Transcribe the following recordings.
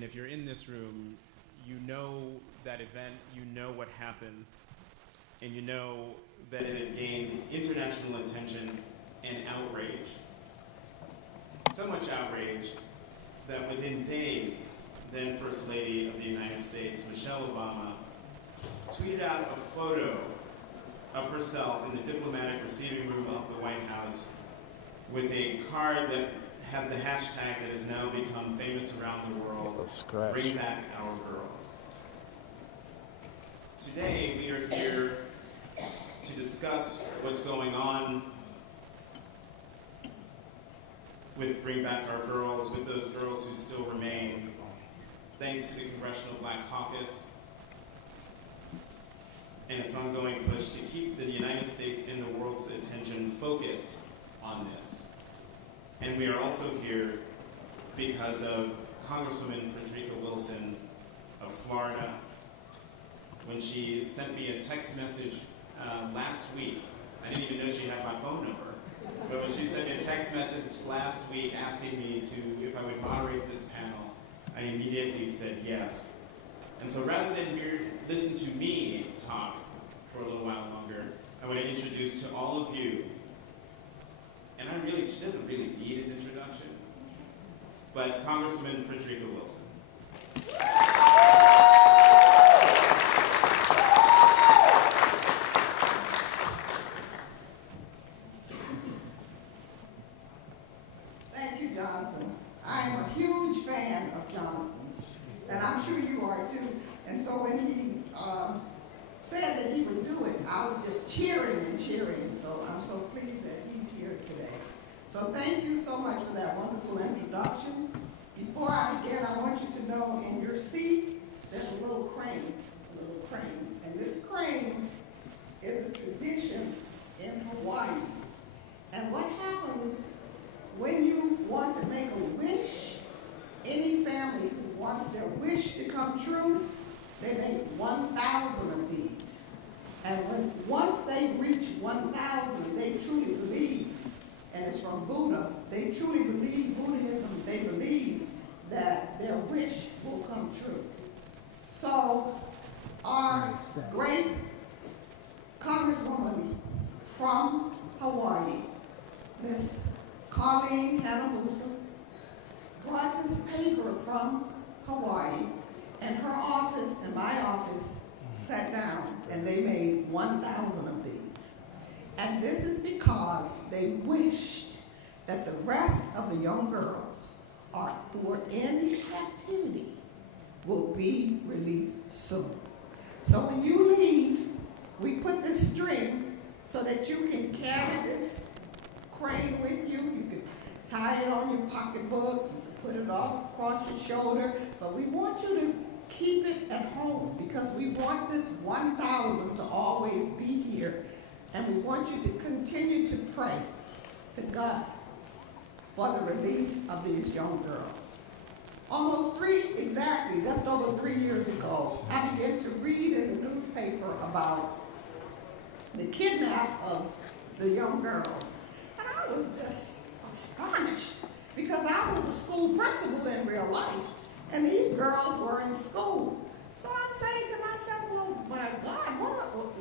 If you're in this room, you know that event, you know what happened, and you know that it gained international attention and outrage. So much outrage that within days, then First Lady of the United States, Michelle Obama, tweeted out a photo of herself in the diplomatic receiving room of the White House with a card that had the hashtag that has now become famous around the world, Bring Back Our Girls. Today, we are here to discuss what's going on with Bring Back Our Girls, with those girls who still remain, thanks to the Congressional Black Caucus and its ongoing push to keep the United States and the world's attention focused on this. And we are also here because of Congresswoman Frederica Wilson of Florida. When she sent me a text message last week, I didn't even know she had my phone number, but when she sent me a text message last week asking me if I would moderate this panel, I immediately said yes. And so rather than listen to me talk for a little while longer, I want to introduce to all of you, and she doesn't really need an introduction, but Congresswoman Frederica Wilson. Thank you, Jonathan. I am a huge fan of Jonathan's, and I'm sure you are too. And so when he said that he would do it, I was just cheering and cheering. So I'm so pleased that he's here today. So thank you so much for that wonderful introduction. Before I begin, I want you to know in your seat, there's a little crane. And this crane is a tradition in Hawaii. And what happens when you want to make a wish, any family who wants their wish to come true, they make 1,000 of these. And once they reach 1,000, they truly believe, and it's from Buddha, they truly believe, Buddhism, they believe that their wish will come true. So our great Congresswoman from Hawaii, Miss Colleen Hanabusa, brought this paper from Hawaii, and her office and my office sat down and they made 1,000 of these. And this is because they wished that the rest of the young girls who are in captivity will be released soon. So when you leave, we put this string so that you can carry this crane with you. You can tie it on your pocketbook, you can put it all across your shoulder, but we want you to keep it at home because we want this 1,000 to always be here, and we want you to continue to pray to God for the release of these young girls. Just over 3 years ago, I began to read in the newspaper about the kidnap of the young girls. And I was just astonished because I was a school principal in real life, and these girls were in school. So I'm saying to myself, well, my God,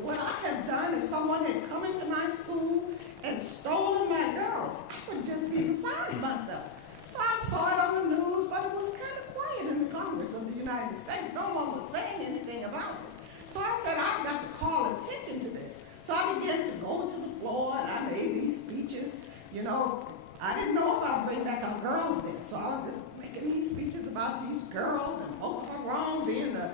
what I have done if someone had come into my school and stolen my girls, I would just be beside myself. So I saw it on the news, but it was kind of quiet in the Congress of the United States. No one was saying anything about it. So I said, I've got to call attention to this. So I began to go to the floor, and I made these speeches. You know, I didn't know about Bring Back Our Girls then, so I was just making these speeches about these girls and Boko Haram being the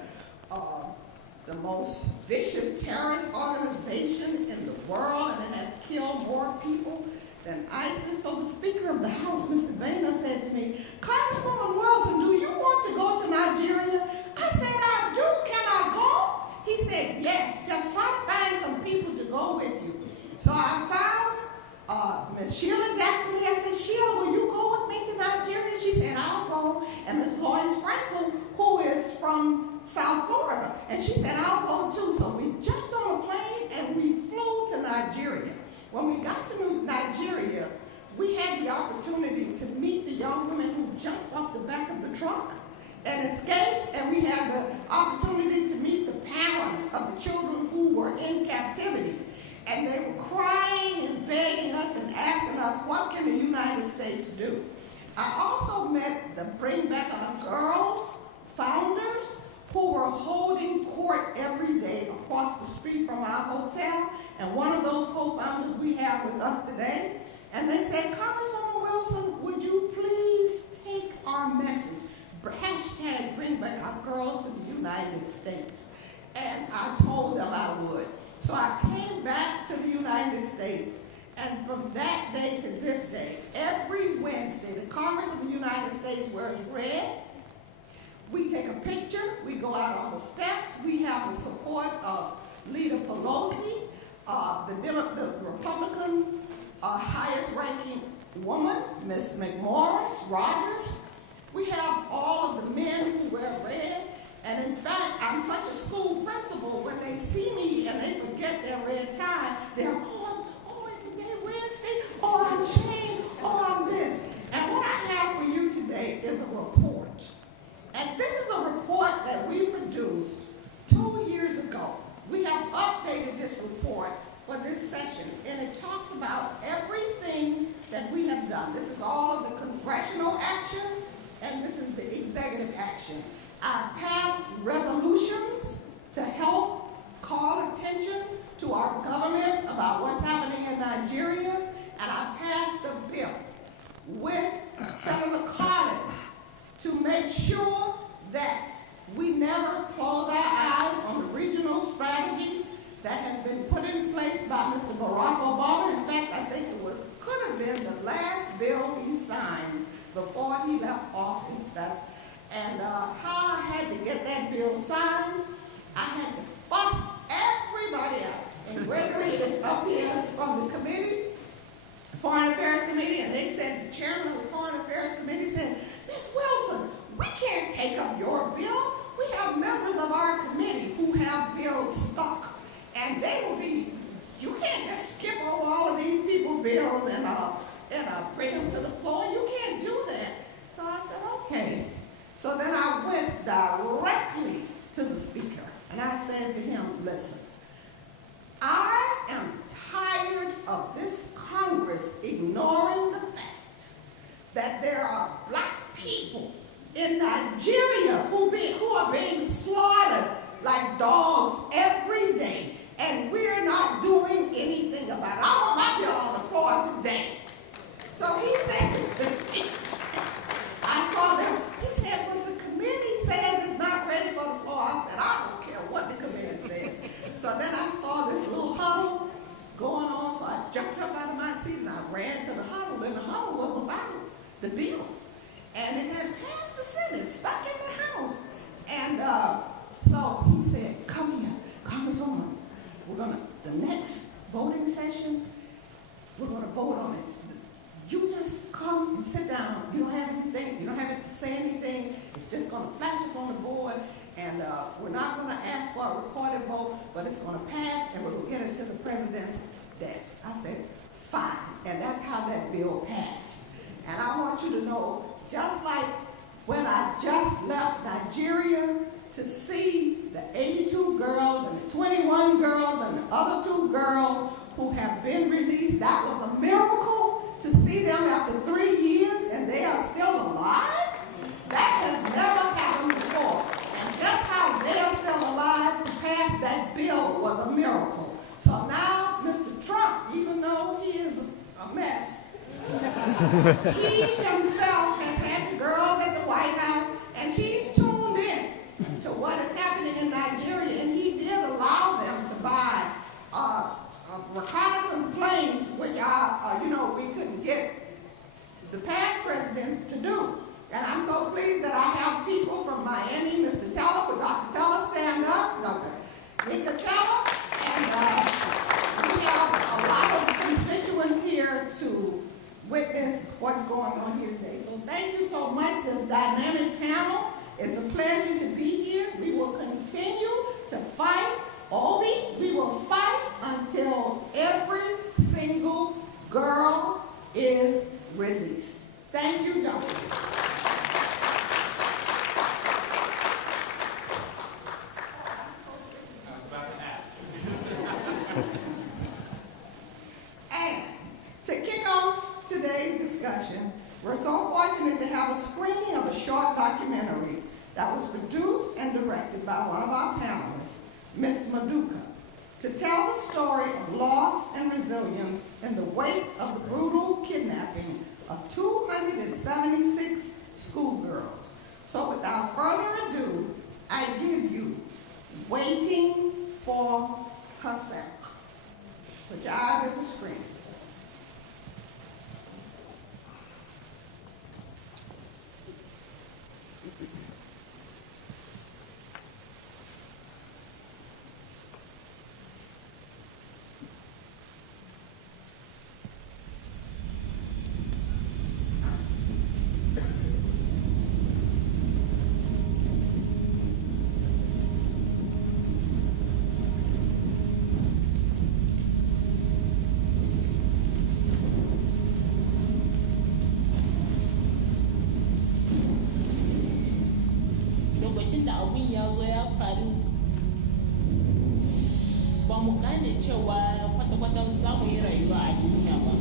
most vicious terrorist organization in the world, and it has killed more people than ISIS. So the Speaker of the House, Mr. Boehner, said to me, Congresswoman Wilson, do you want to go to Nigeria? I said, I do. Can I go? He said, yes. Just try to find some people to go with you. So I found Miss Sheila Jackson here. I said, Sheila, will you go with me to Nigeria? She said, I'll go. And Miss Lois Frankel, who is from South Florida, and she said, I'll go too. So we jumped on a plane and we flew to Nigeria. When we got to Nigeria, we had the opportunity to meet the young women who jumped off the back of the truck and escaped, and we had the opportunity to meet the parents of the children who were in captivity. And they were crying and begging us and asking us, what can the United States do? I also met the Bring Back Our Girls founders who were holding court every day across the street from our hotel. And one of those co-founders we have with us today. And they said, Congresswoman Wilson, would you please take our message, hashtag Bring Back Our Girls to the United States? And I told them I would. So I came back to the United States, and from that day to this day, every Wednesday, the Congress of the United States wears red. We take a picture, we go out on the steps, we have the support of Leader Pelosi, the Republican highest ranking woman, Ms. McMorris Rogers. We have all of the men who wear red. And in fact, I'm such a school principal, when they see me and they forget their red tie, they're, oh, it's the day Wednesday, oh, I'm changed, oh, I'm this. And what I have for you today is a report. And this is a report that we produced 2 years ago. We have updated this report for this session, and it talks about everything that we have done. This is all of the congressional action, and this is the executive action. I passed resolutions to help call attention to our government about what's happening in Nigeria, and I passed a bill with Senator Collins to make sure that we never close our eyes on the regional strategy that has been put in place by Mr. Barack Obama. In fact, I think it could have been the last bill he signed before he left office. And how I had to get that bill signed, I had to fuss everybody out. And Gregory is up here from the committee, Foreign Affairs Committee, and they said, the chairman of the Foreign Affairs Committee said, Ms. Wilson, we can't take up your bill. We have members of our committee who have bills stuck. And they will be, you can't just skip over all of these people's bills and bring them to the floor. You can't do that. So I said, okay. So then I went directly to the speaker, and I said to him, listen, I am tired of this Congress ignoring the fact that there are black people in Nigeria who are being slaughtered like dogs every day, and we're not doing anything about it. I want my bill on the floor today. So he said this to me. I saw them. He said, well, the committee says it's not ready for the floor. I said, I don't care what the committee says. So then I saw this little huddle going on, so I jumped up out of my seat and I ran to the huddle, and the huddle was about the bill. And it had passed the Senate, stuck in the House. And so he said, come here, Congresswoman, the next voting session, we're going to vote on it. You just come and sit down. You don't have anything. You don't have to say anything. It's just going to flash up on the board, and we're not going to ask for a recorded vote, but it's going to pass, and we're going to get it to the president's desk. I said, fine. And that's how that bill passed. And I want you to know, just like when I just left Nigeria to see the 82 girls and the 21 girls and the other 2 girls who have been released, that was a miracle. To see them after 3 years and they are still alive, that has never happened before. And just how they are still alive to pass that bill was a miracle. So now, Mr. Trump, even though he is a mess, he himself has had the girls at the White House, and he's tuned in to what is happening in Nigeria, and he did allow them to buy reconnaissance planes, which we couldn't get the past president to do. And I'm so pleased that I have people from Miami, Mr. Teller, but Dr. Teller, stand up, Dr. Nika Teller, and we have a lot of constituents here to witness what's going on here today. So thank you so much, this dynamic panel. It's a pleasure to be here. We will continue to fight. We will fight until every single girl is released. Thank you, Dr. that was produced and directed by one of our panelists, Ms. Maduka, to tell the story of loss and resilience in the wake of the brutal kidnapping of 276 schoolgirls. So without further ado, I give you Waiting for Herself. Put your eyes at the screen. Lokacin da abin ya zo ya faru ba mu gane cewa kwata-kwata za mu yi rayuwa a duniya ba.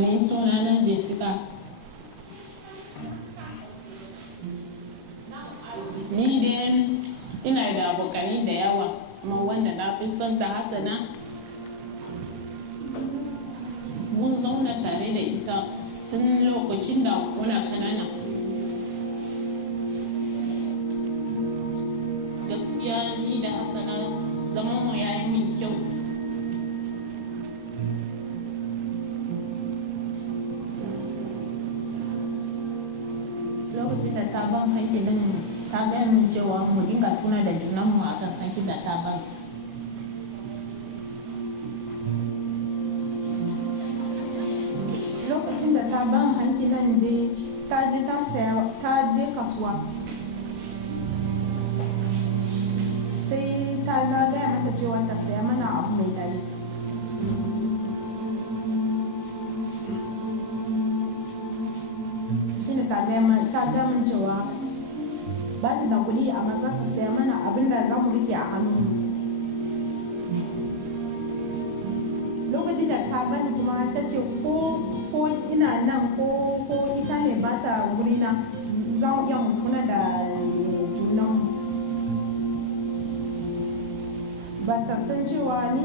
Ni sunana Jessica. Ni dai ina da abokanai da yawa, amma wanda na fi son ta Hassana. Mun zauna tare da ita tun lokacin da muna kanana. Gaskiya ni da Hassana zaman mu ya yi min kyau. Lokacin da ta ban hankilin ta gaya min cewa mu dinga tuna da junanmu a kan hankilin da ta ban. Lokacin da ta ban hankilin dai ta je kasuwa. Sai ta gaya mata cewa ta saya mana abu mai daɗi. Ta gaya min cewa ba ta da kuɗi amma za ta saya mana abin da za mu rike a hannunmu. Lokacin da ta bani kuma ta ce ko ina nan ko ita ne ba ta wurina za mu iya mutuna da junanmu. Ba ta san cewa ni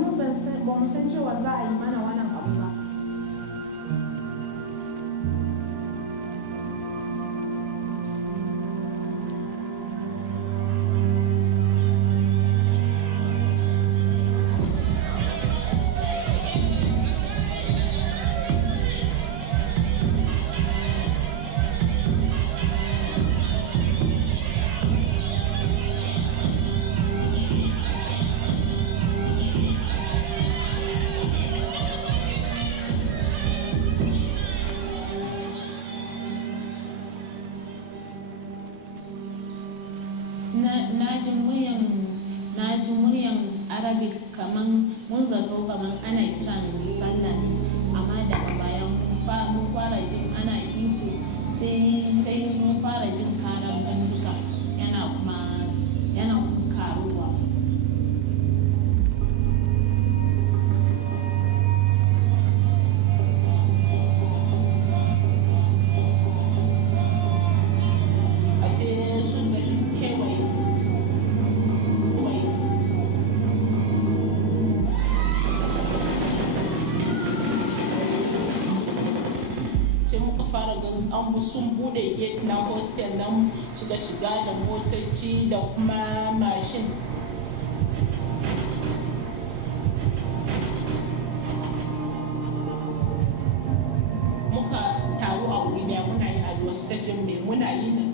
ba mu san cewa za a yi mana wannan abu ba. Na ji muryan Arabic kaman mun zato kaman ana kiran sallah ne, amma daga bayan mun fara jin ana ihu sai mun fara jin karan banduka yana karuwa. An sun bude gate na hostel nan shiga da motoci da kuma mashin. suka ce me muna yi nan.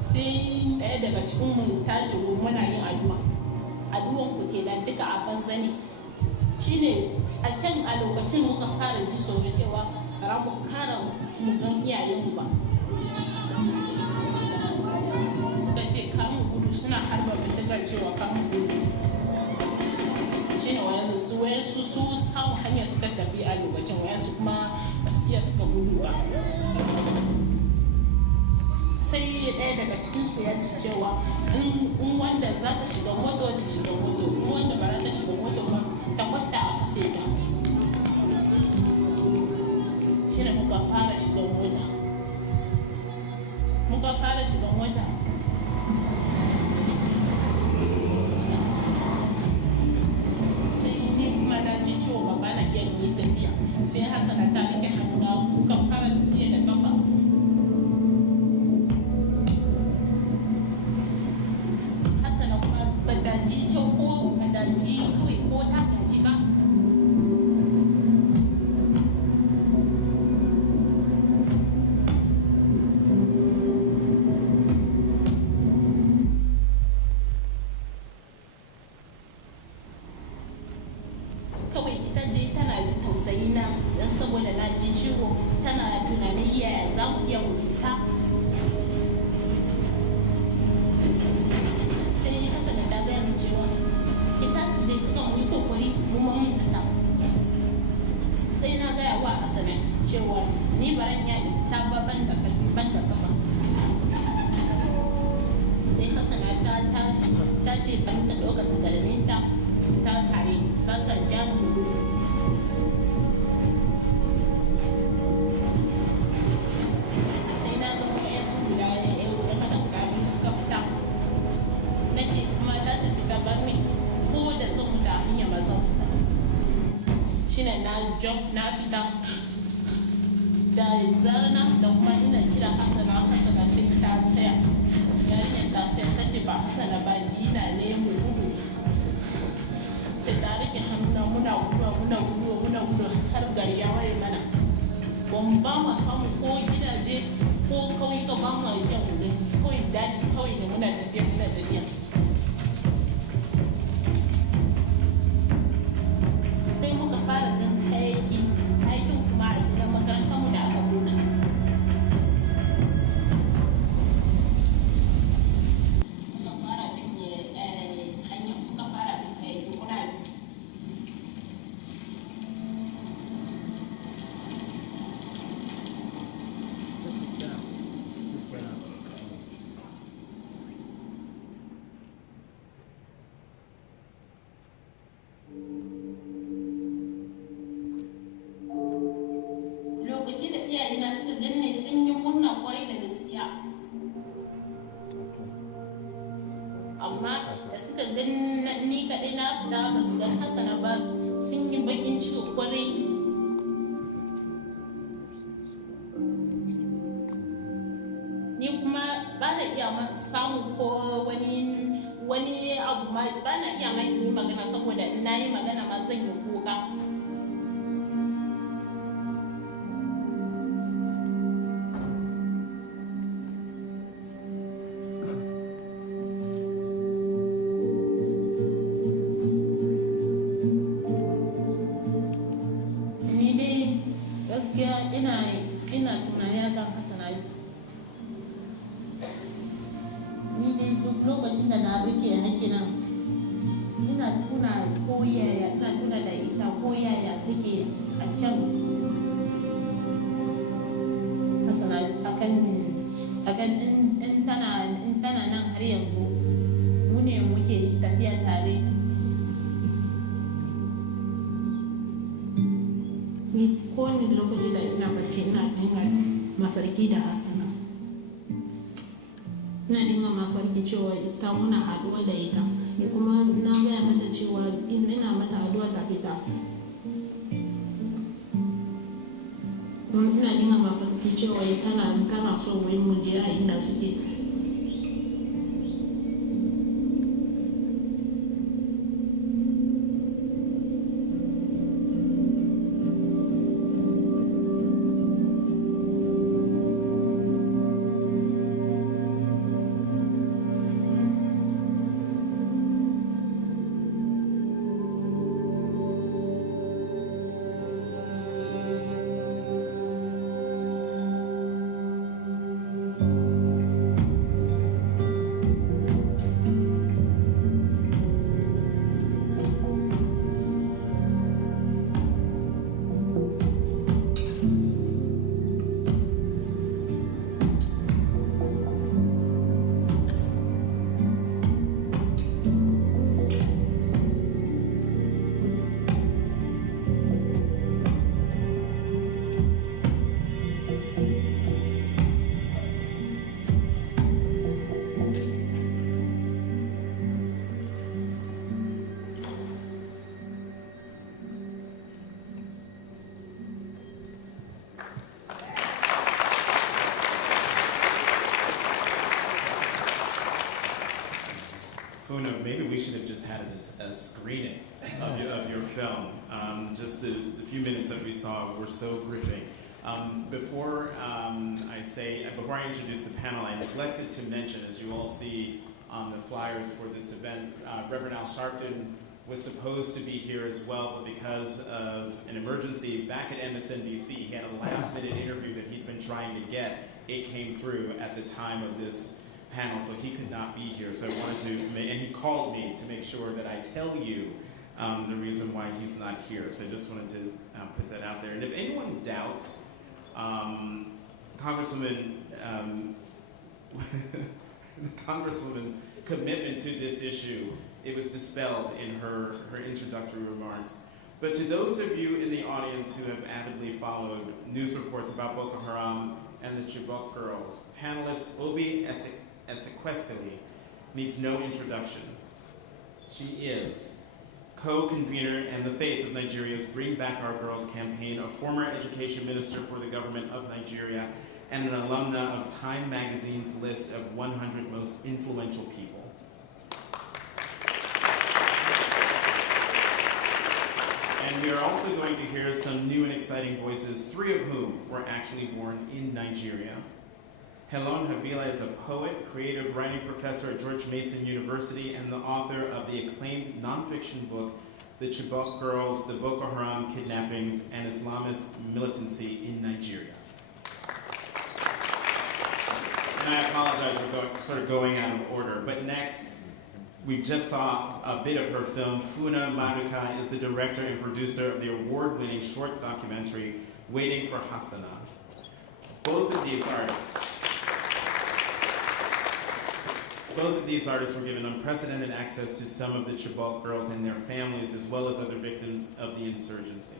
Sai ɗaya daga cikin mu ta ce muna yin addu'a. Addu'an ku kenan duka a banza ne. Shine a can a lokacin muka fara ji tsoro cewa bara mu kara mu gan iyayenmu ba. Suka ce kamun gudu suna harba bindigar cewa kamun gudu. Shine wayansu su samu hanyar suka tafi a lokacin, wayansu kuma ba su iya suka gudu ba. Sai ɗaya daga cikin su ya ci cewa in wanda za ta shiga moto ta shiga moto, in wanda ba za ta shiga moto ba ta kwanta a kase ta. Shine muka fara shiga mota. Sai ni kuma na ji cewa ba na iya yi tafiya. Sai Hassana ta rike hannuna muka fara tafiya da kafa. Hassana kuma ba ta ji cewa ko ba ta ji kawai ko ta gaji ba. Kawai ita je tana ji tausayi na dan saboda na ji ciwo, tana tunanin yaya za mu iya mu fita. Sai Hassana ta gaya mu cewa ita su je suka mu yi kokari mu ma mu fita. Sai na gaya wa Hassana cewa ni baran ya fita ba ban da karfi ban da kafa. Sai Hassana ta tashi ta ce ban ta ɗauka takalminta ta tare za ta ja mu gudu. Sai na ga kuma yasu guda da mata guda suka fita. Na ce kuma ta tafi ta bar min ko da zan fita hanya ma zan fita. Shine na fita da zarar na fita kuma ina kira Hassana sai ta saya. Yarinyar ta saya ta ce ba Hassana ba dina ne mu gudu. Sai ta rike hannuna muna gudu har gari ya waye mana. Ban ba mu samu ko gidaje ko kauyuka ba mu iya gudu, kawai daji kawai da muna tafiya. Sai muka fara ɗin aikin kuma a shirin makarantar mu da aka nuna. Lokaci da iyayena suka ganne sun yi murna kwarai da gaskiya. Amma da suka gan ni kaɗai na fita ba su gan Hassana ba sun yi bakin ciki kwarai. Ni kuma ba na iya samu ko wani abu ma ba na iya mai yi magana saboda in na yi magana ma zan yi kuka. Ina tunani akan Hassana. Ni dai duk lokacin da na rike hakina ina tuna ko yaya da ita ko yaya take a can. Hassana akan in tana nan har yanzu mu ne muke tafiya tare. Ko wani lokaci da ina barci ina dinga mafarki da Hassana. Ina dinga mafarki cewa ita muna haɗuwa da ita. Ni kuma na gaya mata cewa ina mata haɗuwa da ita. Kuma ina dinga mafarki cewa tana so wai mu je a inda suke. Funa, maybe we should have just had a screening of your film. Just the few minutes that we saw were so gripping. Before I introduce the panel, I neglected to mention, as you all see on the flyers for this event, Reverend Al Sharpton was supposed to be here as well, but because of an emergency back at MSNBC, he had a last-minute interview that he'd been trying to get. It came through at the time of this panel, so he could not be here. So I wanted to, and he called me to make sure that I tell you the reason why he's not here. So I just wanted to put that out there. And if anyone doubts Congresswoman's commitment to this issue, it was dispelled in her introductory remarks. But to those of you in the audience who have avidly followed news reports about Boko Haram and the Chibok girls, panelist Obi Ezekwesili needs no introduction. She is co-convener and the face of Nigeria's Bring Back Our Girls campaign, a former education minister for the government of Nigeria, and an alumna of Time magazine's list of 100 most influential people. And we are also going to hear some new and exciting voices, 3 of whom were actually born in Nigeria. Helon Habila is a poet, creative writing professor at George Mason University, and the author of the acclaimed nonfiction book, The Chibok Girls, the Boko Haram Kidnappings, and Islamist Militancy in Nigeria. And I apologize for going out of order, but next, we just saw a bit of her film. Funa Maduka is the director and producer of the award-winning short documentary, Waiting for Hassana. Both of these artists were given unprecedented access to some of the Chibok girls and their families, as well as other victims of the insurgency.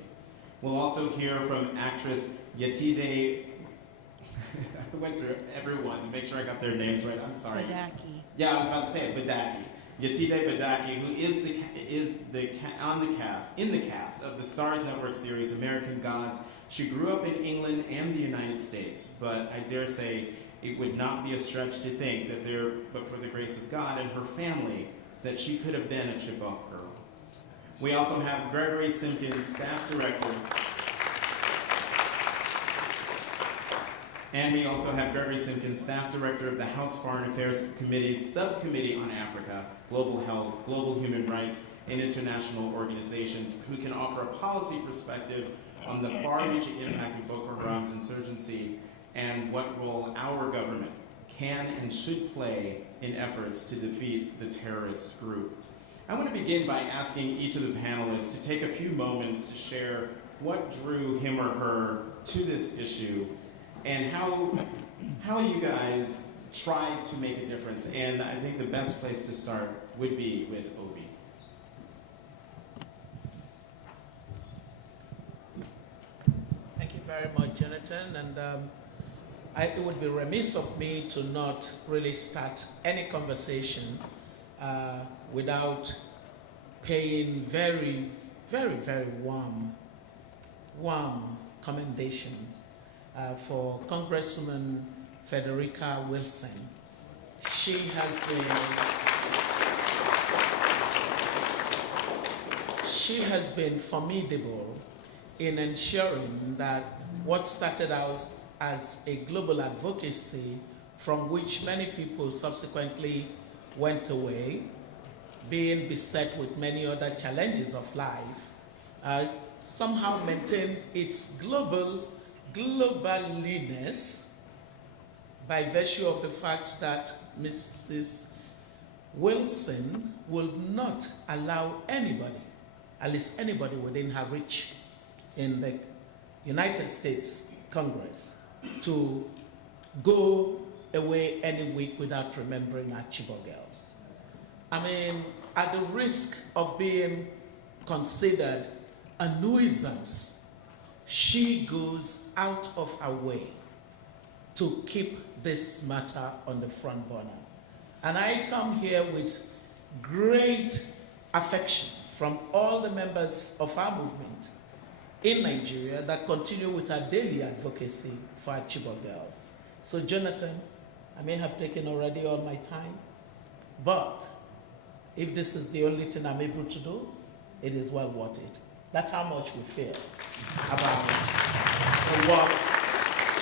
We'll also hear from actress Yetide, I went through everyone to make sure I got their names right, I'm sorry. Badaki. Yeah, I was about to say it, Badaki. Yetide Badaki, who is in the cast of the Starz Network series American Gods. She grew up in England and the United States, but I dare say it would not be a stretch to think that but for the grace of God and her family, that she could have been a Chibok girl. We also have Gregory Simpkins, staff director. And we also have Gregory Simpkins, staff director of the House Foreign Affairs Committee's Subcommittee on Africa, Global Health, Global Human Rights, and International Organizations, who can offer a policy perspective on the far-reaching impact of Boko Haram's insurgency and what role our government can and should play in efforts to defeat the terrorist group. I want to begin by asking each of the panelists to take a few moments to share what drew him or her to this issue and how you guys tried to make a difference. And I think the best place to start would be with Obi. Thank you very much, Jonathan. And it would be remiss of me to not really start any conversation without paying very, very, very warm commendation for Congresswoman Frederica Wilson. She has been formidable in ensuring that what started out as a global advocacy from which many people subsequently went away, being beset with many other challenges of life, somehow maintained its globaliness by virtue of the fact that Mrs. Wilson will not allow anybody, at least anybody within her reach in the United States Congress, to go away any week without remembering our Chibok girls. I mean, at the risk of being considered a nuisance, she goes out of her way to keep this matter on the front burner. And I come here with great affection from all the members of our movement in Nigeria that continue with our daily advocacy for our Chibok girls. So Jonathan, I may have taken already all my time, but if this is the only thing I'm able to do, it is well worth it. That's how much we feel about the work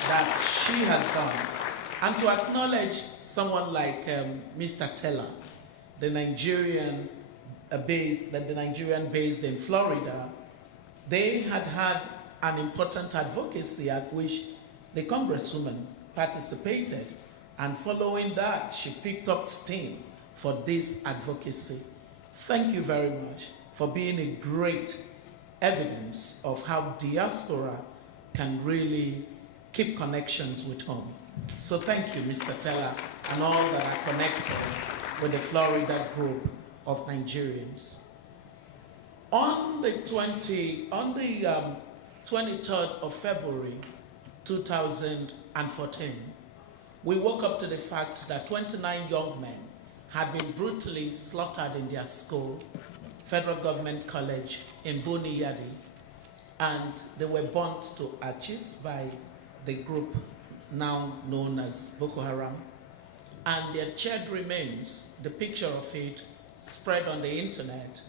that she has done. And to acknowledge someone like Mr. Teller, the Nigerian based in Florida, they had an important advocacy at which the Congresswoman participated, and following that, she picked up steam for this advocacy. Thank you very much for being a great evidence of how diaspora can really keep connections with home. So thank you, Mr. Teller, and all that are connected with the Florida group of Nigerians. On the 23rd of February 2014, we woke up to the fact that 29 young men had been brutally slaughtered in their school, Federal Government College in Boni Yadi, and they were burnt to ashes by the group now known as Boko Haram. And their charred remains, the picture of it spread on the internet,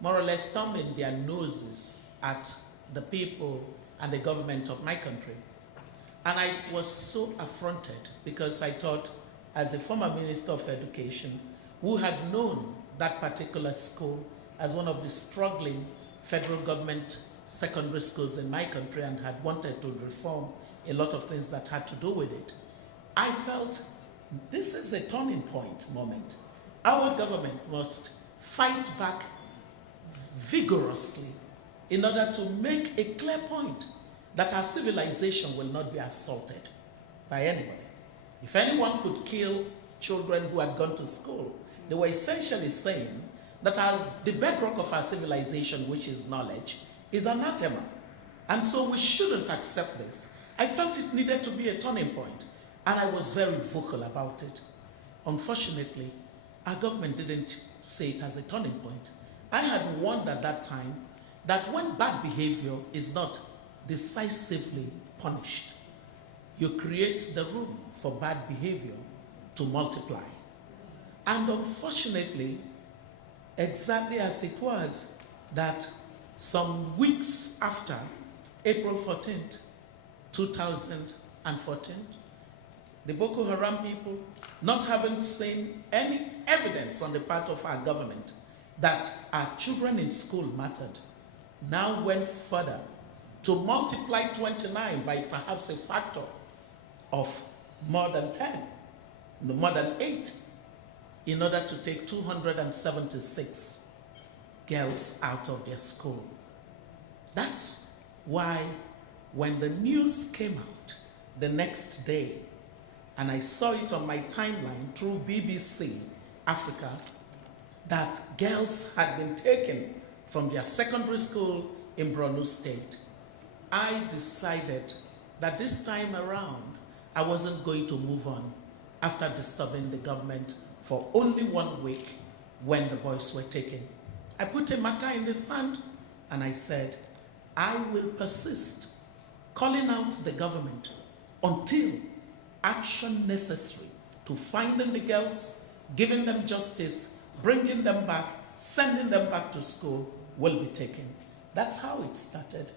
more or less thumbing their noses at the people and the government of my country. And I was so affronted because I thought, as a former Minister of Education, who had known that particular school as one of the struggling federal government secondary schools in my country and had wanted to reform a lot of things that had to do with it, I felt this is a turning point moment. Our government must fight back vigorously in order to make a clear point that our civilization will not be assaulted by anybody. If anyone could kill children who had gone to school, they were essentially saying that the bedrock of our civilization, which is knowledge, is anathema. And so we shouldn't accept this. I felt it needed to be a turning point, and I was very vocal about it. Unfortunately, our government didn't see it as a turning point. I had warned at that time that when bad behavior is not decisively punished, you create the room for bad behavior to multiply. And unfortunately, exactly as it was, that some weeks after April 14th, 2014, the Boko Haram people, not having seen any evidence on the part of our government that our children in school mattered, now went further to multiply 29 by perhaps a factor of more than 10, more than 8, in order to take 276 girls out of their school. That's why when the news came out the next day, and I saw it on my timeline through BBC Africa, that girls had been taken from their secondary school in Borno State, I decided that this time around, I wasn't going to move on after disturbing the government for only 1 week when the boys were taken. I put a marker in the sand and I said, I will persist calling out the government until action necessary to finding the girls, giving them justice, bringing them back, sending them back to school will be taken. That's how it started.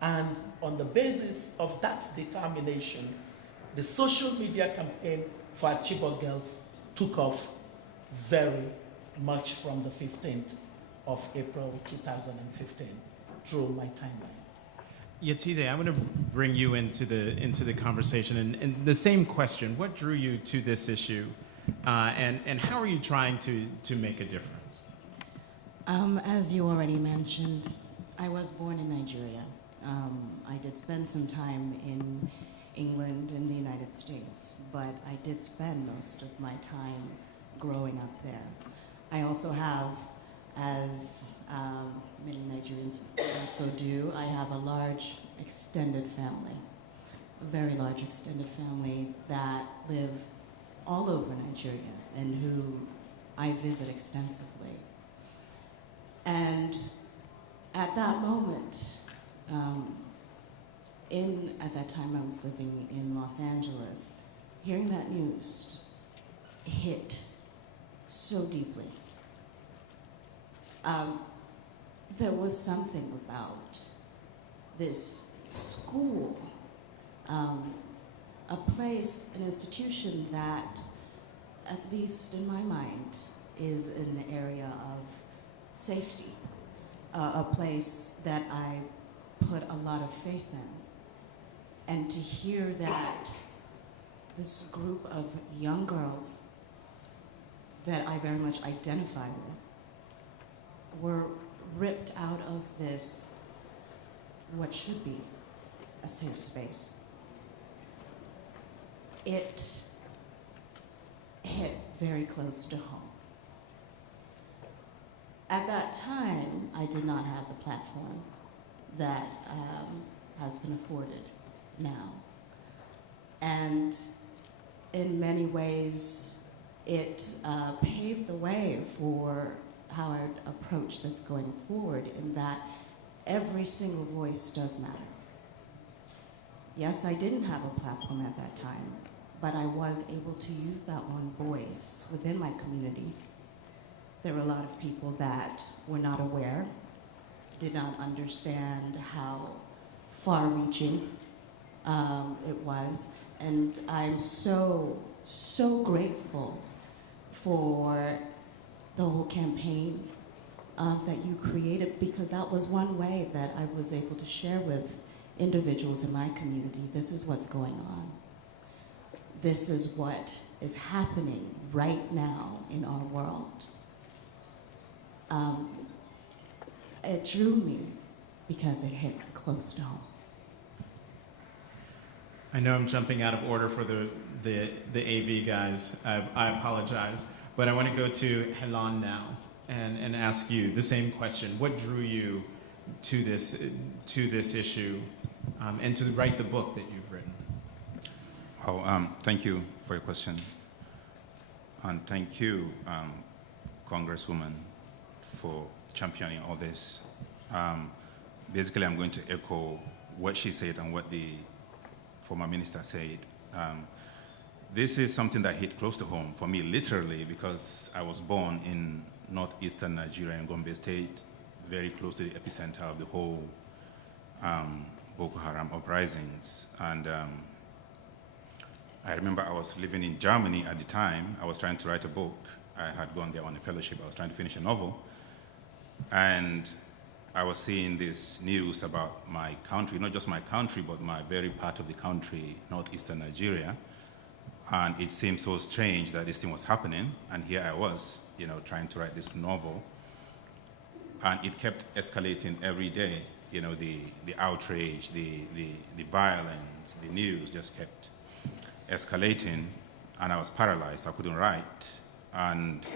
And on the basis of that determination, the social media campaign for our Chibok girls took off very much from the 15th of April 2015 through my timeline. Yatide, I'm going to bring you into the conversation, and the same question: what drew you to this issue, and how are you trying to make a difference? As you already mentioned, I was born in Nigeria. I did spend some time in England and the United States, but I did spend most of my time growing up there. I also have, as many Nigerians also do, I have a large extended family, a very large extended family that live all over Nigeria and who I visit extensively. And at that moment, at that time I was living in Los Angeles, hearing that news hit so deeply. there was something about this school, a place, an institution that, at least in my mind, is an area of safety, a place that I put a lot of faith in. And to hear that this group of young girls that I very much identify with were ripped out of this, what should be a safe space. It hit very close to home. At that time, I did not have the platform that has been afforded now. And in many ways, it paved the way for how I'd approach this going forward, in that every single voice does matter. Yes, I didn't have a platform at that time, but I was able to use that one voice within my community. There were a lot of people that were not aware, did not understand how far-reaching it was, and I'm so grateful for the whole campaign that you created, because that was one way that I was able to share with individuals in my community, this is what's going on. This is what is happening right now in our world. It drew me because it hit close to home. I know I'm jumping out of order for the AV guys. I apologize. But I want to go to Helan now and ask you the same question. What drew you to this issue and to write the book that you've written? Oh, thank you for your question. And thank you, Congresswoman, for championing all this. Basically, I'm going to echo what she said and what the former minister said. This is something that hit close to home for me, literally, because I was born in northeastern Nigeria, in Gombe State, very close to the epicenter of the whole Boko Haram uprisings. And I remember I was living in Germany at the time. I was trying to write a book. I had gone there on a fellowship. I was trying to finish a novel. And I was seeing this news about my country, not just my country, but my very part of the country, northeastern Nigeria. And it seemed so strange that this thing was happening. And here I was, trying to write this novel. And it kept escalating every day. The outrage, the violence, the news just kept escalating. And I was paralyzed. I couldn't write. And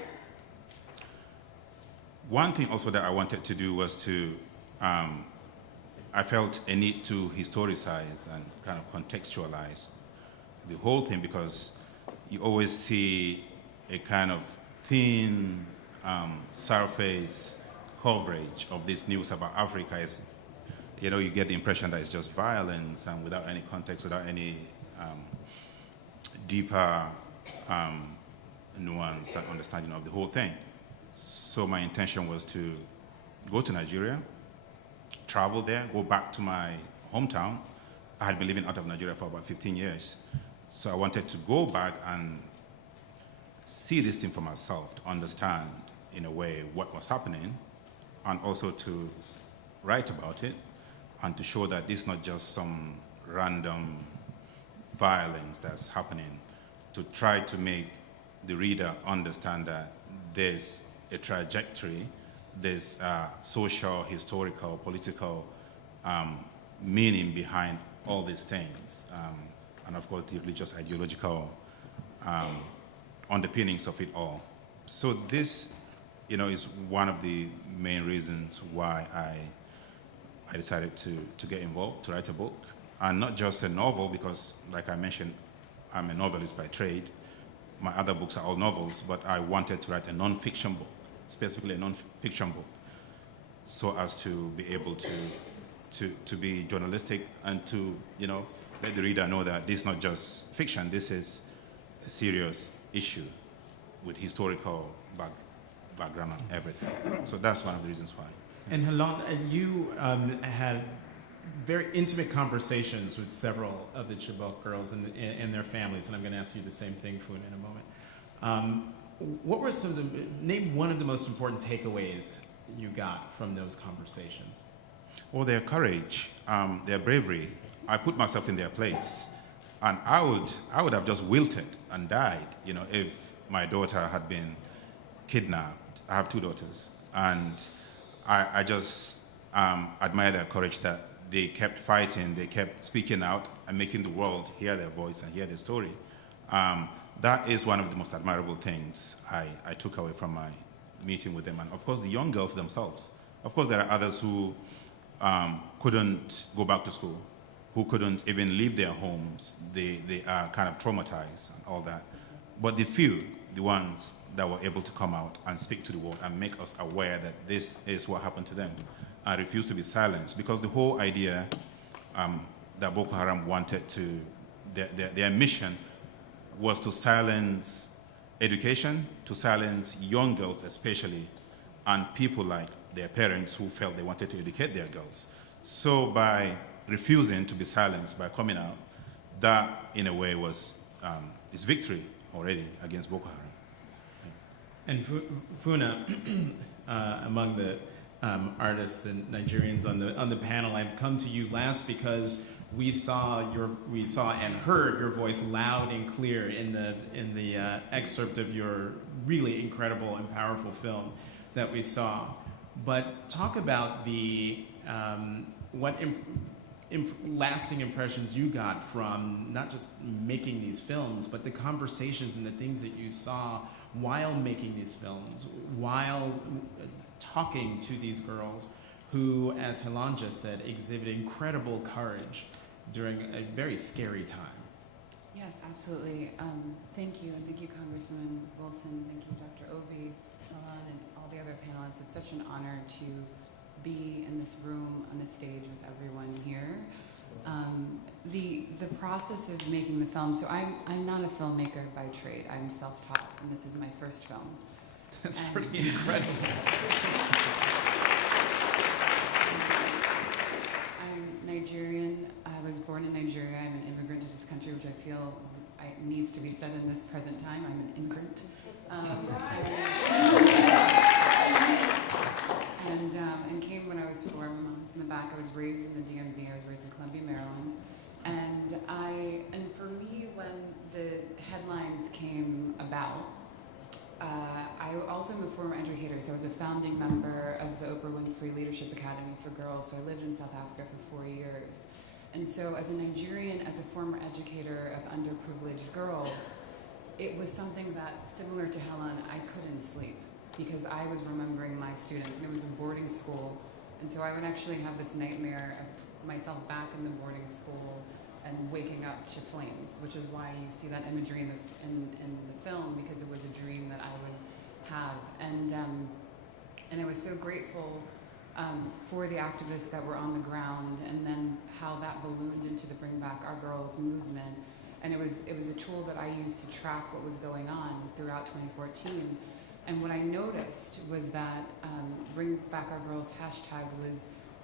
one thing also that I wanted to do was to, I felt a need to historicize and kind of contextualize the whole thing, because you always see a kind of thin surface coverage of this news about Africa. Is, you get the impression that it's just violence and without any context, without any deeper nuance and understanding of the whole thing. So my intention was to go to Nigeria, travel there, go back to my hometown. I had been living out of Nigeria for about 15 years. So I wanted to go back and see this thing for myself, to understand, in a way, what was happening, and also to write about it, and to show that this is not just some random violence that's happening, to try to make the reader understand that there's a trajectory, there's social, historical, political meaning behind all these things. And of course, the religious, ideological underpinnings of it all. So this, is one of the main reasons why I decided to get involved, to write a book. And not just a novel, because like I mentioned, I'm a novelist by trade. My other books are all novels, but I wanted to write a non-fiction book, specifically a non-fiction book, so as to be able to be journalistic and to, let the reader know that this is not just fiction, this is a serious issue with historical background and everything. So that's one of the reasons why. And Helen, you had very intimate conversations with several of the Chibok girls and their families, and I'm going to ask you the same thing, Funa, in a moment. What were name one of the most important takeaways you got from those conversations? Well, their courage, their bravery. I put myself in their place, and I would have just wilted and died, if my daughter had been kidnapped. I have 2 daughters, and I just admire their courage that they kept fighting, they kept speaking out and making the world hear their voice and hear their story. That is one of the most admirable things I took away from my meeting with them. And of course, the young girls themselves. Of course, there are others who couldn't go back to school, who couldn't even leave their homes. They are kind of traumatized and all that. But the few, the ones that were able to come out and speak to the world and make us aware that this is what happened to them and refuse to be silenced. Because the whole idea that Boko Haram wanted to, their mission was to silence education, to silence young girls especially, and people like their parents who felt they wanted to educate their girls. So by refusing to be silenced, by coming out, that in a way was is victory already against Boko Haram. And Funa, among the artists and Nigerians on the panel, I've come to you last because we saw and heard your voice loud and clear in the excerpt of your really incredible and powerful film that we saw. But talk about the lasting impressions you got from not just making these films, but the conversations and the things that you saw while making these films, while talking to these girls who, as Helen just said, exhibit incredible courage during a very scary time. Yes, absolutely. Thank you, and thank you, Congressman Wilson. Thank you, Dr. Obi, Helen, and all the other panelists. It's such an honor to be in this room on the stage with everyone here. The process of making the film, so I'm not a filmmaker by trade. I'm self-taught, and this is my first film. That's pretty incredible. I'm Nigerian. I was born in Nigeria. I'm an immigrant to this country, which I feel needs to be said in this present time. I'm an immigrant. And came when I was 4. My mom was in the back. I was raised in the DMV. I was raised in Columbia, Maryland. And for me, when the headlines came about, I also am a former educator, so I was a founding member of the Oprah Winfrey Leadership Academy for Girls, so I lived in South Africa for 4 years. And so as a Nigerian, as a former educator of underprivileged girls, it was something that, similar to Helen, I couldn't sleep because I was remembering my students, and it was a boarding school. And so I would actually have this nightmare of myself back in the boarding school and waking up to flames, which is why you see that imagery in the film, because it was a dream that I would have. And I was so grateful for the activists that were on the ground, and then how that ballooned into the Bring Back Our Girls movement. And it was a tool that I used to track what was going on throughout 2014. And what I noticed was that Bring Back Our Girls hashtag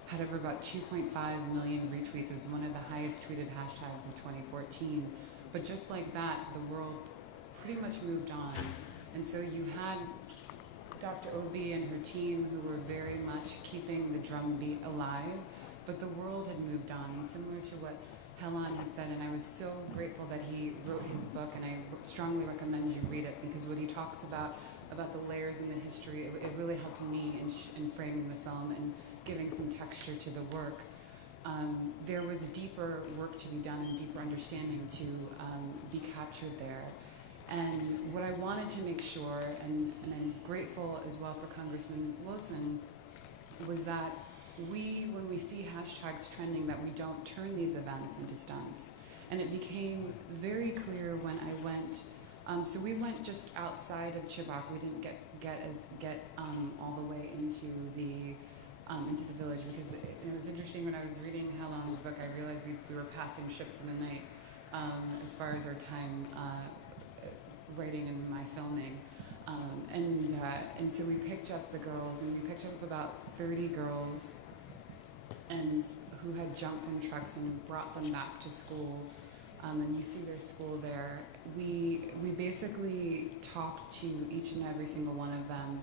had over about 2.5 million retweets. It was one of the highest tweeted hashtags of 2014. But just like that, the world pretty much moved on. And so you had Dr. Obi and her team who were very much keeping the drumbeat alive, but the world had moved on, similar to what Helen had said, and I was so grateful that he wrote his book, and I strongly recommend you read it, because what he talks about the layers in the history, it really helped me in framing the film and giving some texture to the work. There was deeper work to be done and deeper understanding to be captured there. And what I wanted to make sure, and I'm grateful as well for Congressman Wilson, was that when we see hashtags trending, that we don't turn these events into stunts. And it became very clear when I went, so we went just outside of Chibok. We didn't get all the way into the village, because it was interesting when I was reading Helen's book, I realized we were passing ships in the night as far as our time writing and my filming. And so we picked up the girls, and we picked up about 30 girls and who had jumped from trucks and brought them back to school. And you see their school there. We basically talked to each and every single one of them.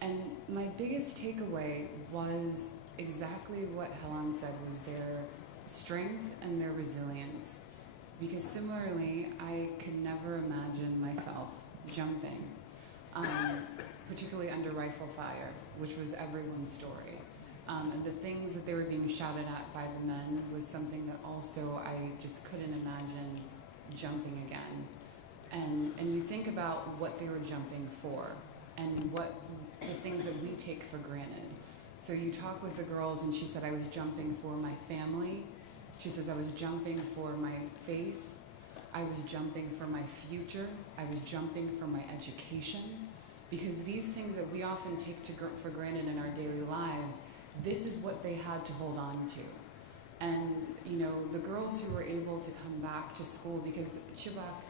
And my biggest takeaway was exactly what Helen said, was their strength and their resilience. Because similarly, I could never imagine myself jumping, particularly under rifle fire, which was everyone's story. And the things that they were being shouted at by the men was something that also I just couldn't imagine jumping again. And you think about what they were jumping for and what the things that we take for granted. So you talk with the girls, and she said, I was jumping for my family. She says, I was jumping for my faith. I was jumping for my future. I was jumping for my education. Because these things that we often take for granted in our daily lives, this is what they had to hold on to. And, you know, the girls who were able to come back to school, because Chibok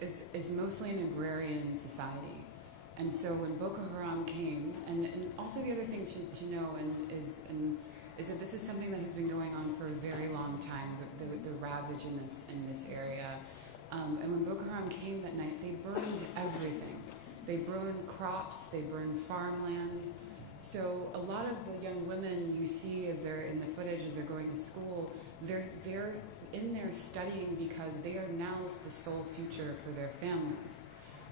is mostly an agrarian society. And so when Boko Haram came, and also the other thing to know is that this is something that has been going on for a very long time, the ravage in this area. And when Boko Haram came that night, they burned everything. They burned crops, they burned farmland. So a lot of the young women you see as they're in the footage, as they're going to school, they're in there studying because they are now the sole future for their families.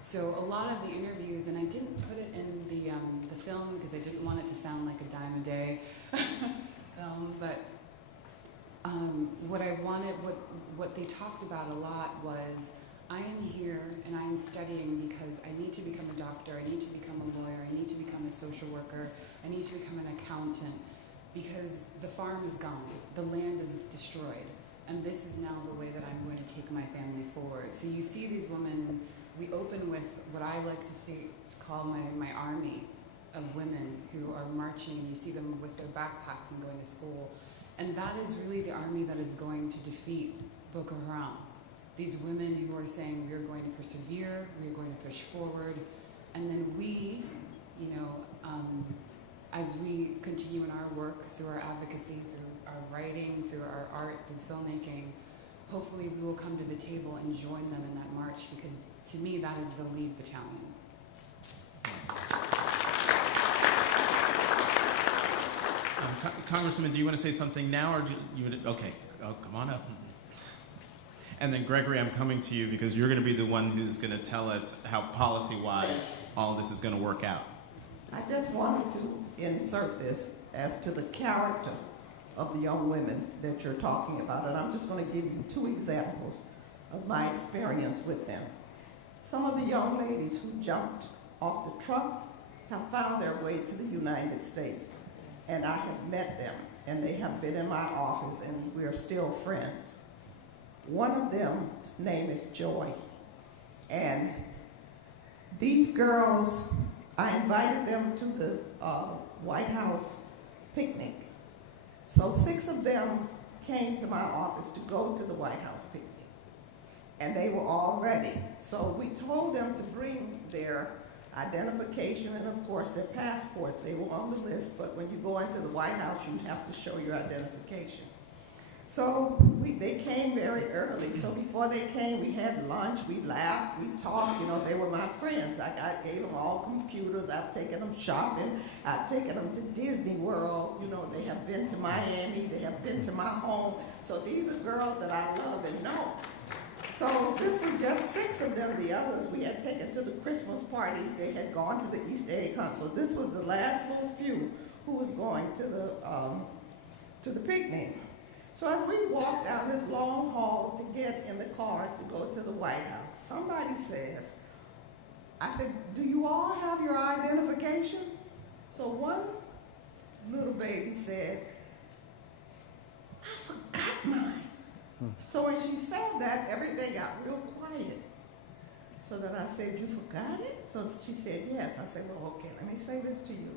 So a lot of the interviews, and I didn't put it in the film because I didn't want it to sound like a dime a day, but what they talked about a lot was, I am here and I am studying because I need to become a doctor, I need to become a lawyer, I need to become a social worker, I need to become an accountant, because the farm is gone, the land is destroyed, and this is now the way that I'm going to take my family forward. So you see these women, we open with what I like to see, it's called my army of women who are marching. You see them with their backpacks and going to school. And that is really the army that is going to defeat Boko Haram. These women who are saying, we are going to persevere, we are going to push forward. And then we, you know, as we continue in our work through our advocacy, through our writing, through our art, through filmmaking, hopefully we will come to the table and join them in that march, because to me, that is the lead battalion. Congressman, do you want to say something now, or do you want to, okay, oh, come on up. And then Gregory, I'm coming to you because you're going to be the one who's going to tell us how policy-wise all this is going to work out. I just wanted to insert this as to the character of the young women that you're talking about, and I'm just going to give you 2 examples of my experience with them. Some of the young ladies who jumped off the truck have found their way to the United States, and I have met them, and they have been in my office, and we're still friends. One of them's name is Joy, and these girls, I invited them to the White House picnic. So 6 of them came to my office to go to the White House picnic, and they were all ready. So we told them to bring their identification and, of course, their passports. They were on the list, but when you go into the White House, you have to show your identification. So they came very early. So before they came, we had lunch, we laughed, we talked. You know, they were my friends. I gave them all computers. I've taken them shopping. I've taken them to Disney World. You know, they have been to Miami. They have been to my home. So these are girls that I love and know. So this was just 6 of them. The others we had taken to the Christmas party. They had gone to the Easter egg hunt. So this was the last little few who was going to the picnic. So as we walked down this long hall to get in the cars to go to the White House, somebody says, I said, do you all have your identification? So one little baby said, I forgot mine. So when she said that, everything got real quiet. So then I said, you forgot it? So she said, yes. I said, well, okay, let me say this to you.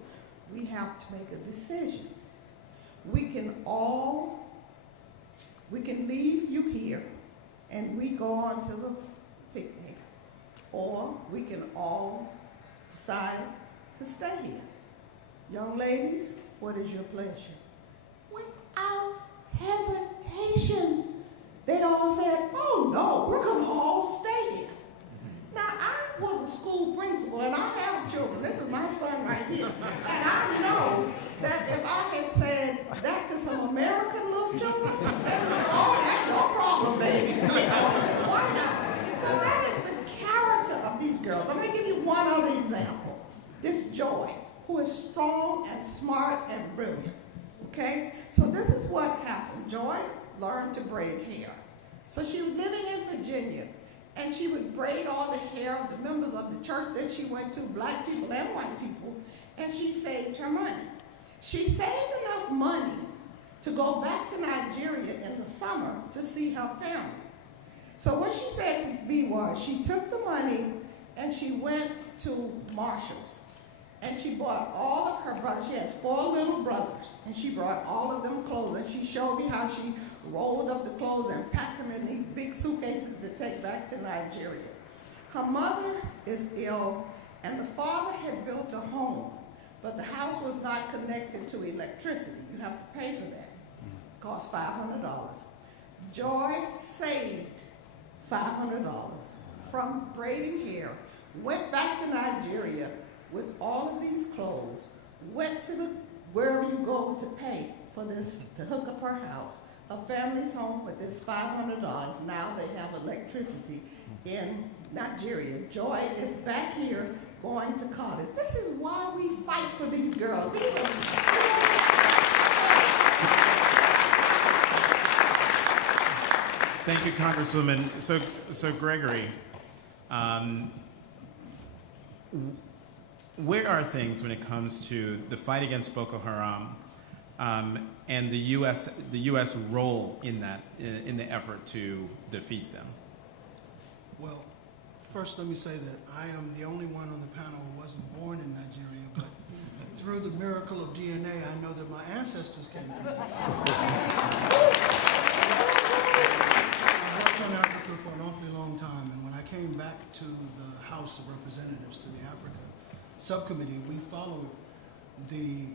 We have to make a decision. We can leave you here and we go on to the picnic, or we can all decided to stay here. Young ladies, what is your pleasure? Without hesitation, they all said, oh no, we're gonna all stay here. Now, I was a school principal, and I have children. This is my son right here. And I know that if I had said that to some American little children, they would say, oh, that's your problem, baby. We're going to the White House. So that is the character of these girls. I'm going to give you one other example. This Joy, who is strong and smart and brilliant. Okay? So this is what happened. Joy learned to braid hair. So she was living in Virginia. And she would braid all the hair of the members of the church that she went to, black people and white people, and she saved her money. She saved enough money to go back to Nigeria in the summer to see her family. So what she said to me was, she took the money and she went to Marshall's. And she bought all of her brothers, she has 4 little brothers, and she brought all of them clothes, and she showed me how she rolled up the clothes and packed them in these big suitcases to take back to Nigeria. Her mother is ill, and the father had built a home, but the house was not connected to electricity. You have to pay for that. It cost $500. Joy saved $500 from braiding hair, went back to Nigeria with all of these clothes, went to wherever you go to pay for this, to hook up her house. Her family's home with this $500. Now they have electricity in Nigeria. Joy is back here going to college. This is why we fight for these girls. Thank you, Congresswoman. So Gregory, where are things when it comes to the fight against Boko Haram and the U.S. role in that, in the effort to defeat them? Well, first let me say that I am the only one on the panel who wasn't born in Nigeria, but through the miracle of DNA, I know that my ancestors came from there. I worked on Africa for an awfully long time, and when I came back to the House of Representatives, to the Africa Subcommittee, we followed the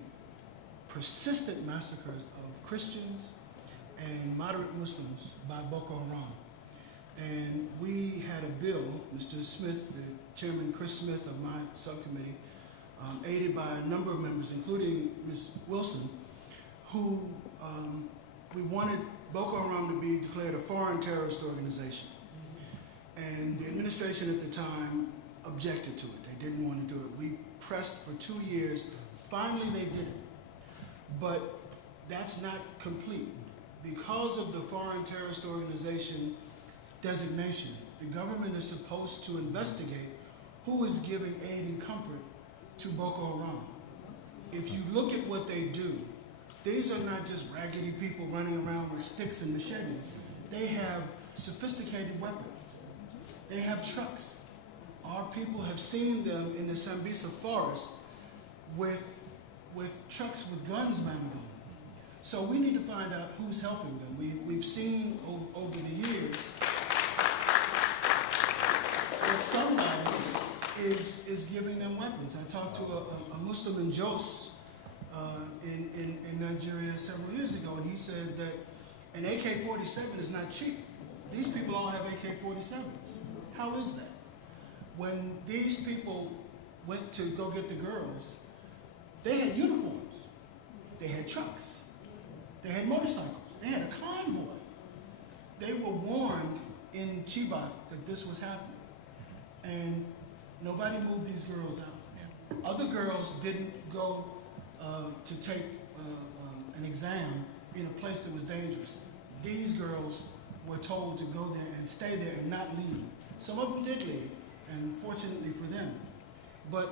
persistent massacres of Christians and moderate Muslims by Boko Haram. And we had a bill, Mr. Smith, the Chairman Chris Smith of my subcommittee, aided by a number of members, including Ms. Wilson, who we wanted Boko Haram to be declared a foreign terrorist organization. And the administration at the time objected to it. They didn't want to do it. We pressed for 2 years. Finally, they did it. But that's not complete. Because of the foreign terrorist organization designation, the government is supposed to investigate who is giving aid and comfort to Boko Haram. If you look at what they do, these are not just raggedy people running around with sticks and machetes. They have sophisticated weapons. They have trucks. Our people have seen them in the Sambisa forest with trucks with guns mounted on them. So we need to find out who's helping them. We've seen over the years that somebody is giving them weapons. I talked to a Muslim in Jos in Nigeria several years ago, and he said that an AK-47 is not cheap. These people all have AK-47s. How is that? When these people went to go get the girls, they had uniforms, they had trucks, they had motorcycles, they had a convoy. They were warned in Chibok that this was happening, and nobody moved these girls out. Other girls didn't go to take an exam in a place that was dangerous. These girls were told to go there and stay there and not leave. Some of them did leave, and fortunately for them. But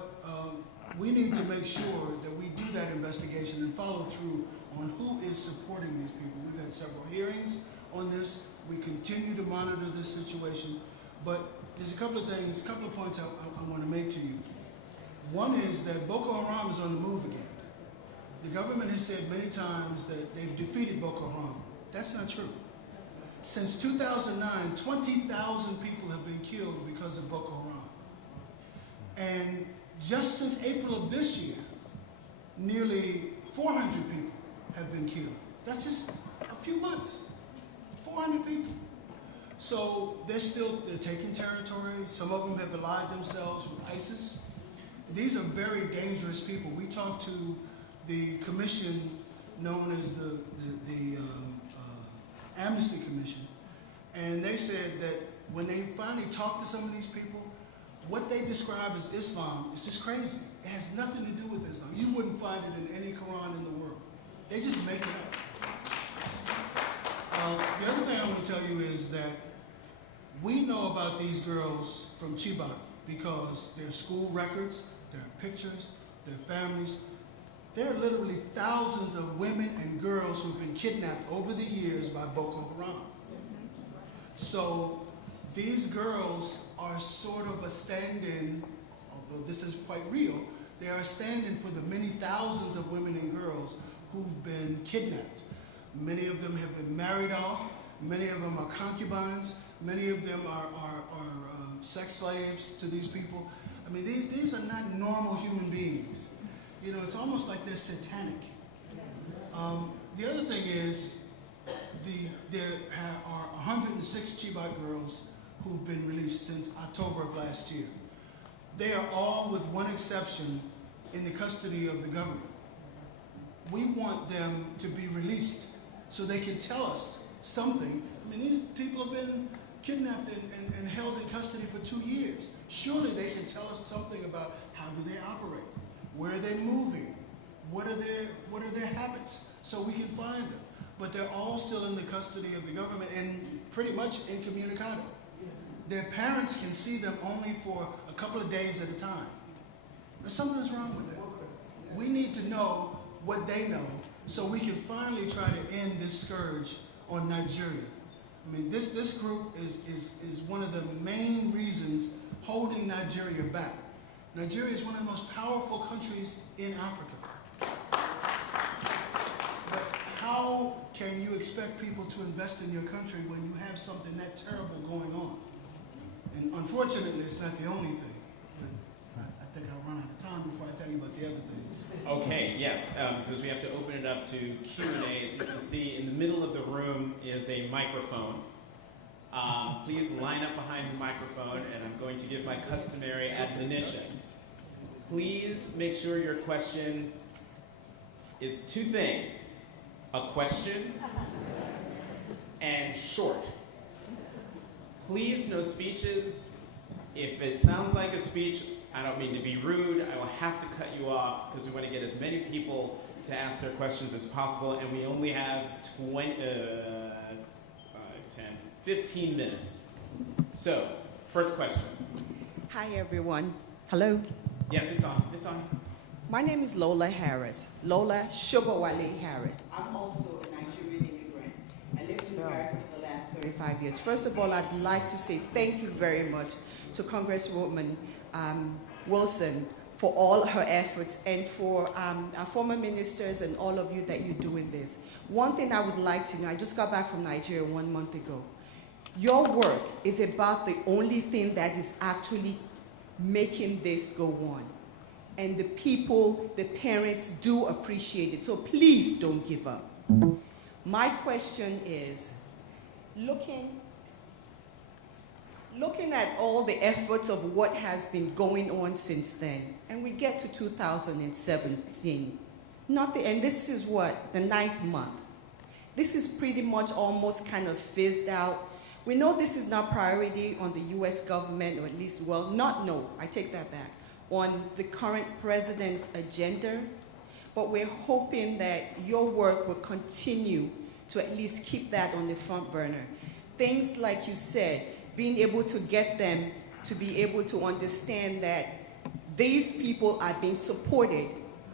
we need to make sure that we do that investigation and follow through on who is supporting these people. We've had several hearings on this. We continue to monitor this situation. But there's a couple of things, a couple of points I want to make to you. One is that Boko Haram is on the move again. The government has said many times that they've defeated Boko Haram. That's not true. Since 2009, 20,000 people have been killed because of Boko Haram. And just since April of this year, nearly 400 people have been killed. That's just a few months. 400 people. So they're taking territory. Some of them have allied themselves with ISIS. These are very dangerous people. We talked to the commission known as the Amnesty Commission, and they said that when they finally talked to some of these people, what they describe as Islam is just crazy. It has nothing to do with Islam. You wouldn't find it in any Quran in the world. They just make it up. The other thing I want to tell you is that we know about these girls from Chibok because their school records, their pictures, their families. There are literally thousands of women and girls who've been kidnapped over the years by Boko Haram. So these girls are sort of a stand-in, although this is quite real, they are a stand-in for the many thousands of women and girls who've been kidnapped. Many of them have been married off, many of them are concubines, many of them are sex slaves to these people. I mean, these are not normal human beings. You know, it's almost like they're satanic. The other thing is, there are 106 Chibok girls who've been released since October of last year. They are all, with one exception, in the custody of the government. We want them to be released so they can tell us something. I mean, these people have been kidnapped and held in custody for 2 years. Surely they can tell us something about how do they operate, where are they moving, what are their habits, so we can find them. But they're all still in the custody of the government and pretty much incommunicado. Their parents can see them only for a couple of days at a time. There's something's wrong with that. We need to know what they know so we can finally try to end this scourge on Nigeria. I mean, this group is one of the main reasons holding Nigeria back. Nigeria is one of the most powerful countries in Africa. But how can you expect people to invest in your country when you have something that terrible going on? And unfortunately, it's not the only thing. But I think I'll run out of time before I tell you about the other things. Okay, yes, because we have to open it up to Q&A. As you can see, in the middle of the room is a microphone. Please line up behind the microphone, and I'm going to give my customary admonition. Please make sure your question is two things: a question and short. Please, no speeches. If it sounds like a speech, I don't mean to be rude, I will have to cut you off because we want to get as many people to ask their questions as possible, and we only have 15 minutes. So, first question. Hi, everyone. Hello. Yes, it's on. It's on. My name is Lola Harris. Lola Shobawale Harris. I'm also a Nigerian immigrant. I lived in America for the last 35 years. First of all, I'd like to say thank you very much to Congresswoman Wilson for all her efforts, and for our former ministers and all of you that you're doing this. One thing I would like to know, I just got back from Nigeria 1 month ago. Your work is about the only thing that is actually making this go on. And the people, the parents do appreciate it. So please don't give up. My question is, looking at all the efforts of what has been going on since then, and we get to 2017, and this is what, the 9th month. This is pretty much almost kind of fizzed out. We know this is not priority on the US government, or at least, well, I take that back, on the current president's agenda, but we're hoping that your work will continue to at least keep that on the front burner. Things like you said, being able to get them to be able to understand that these people are being supported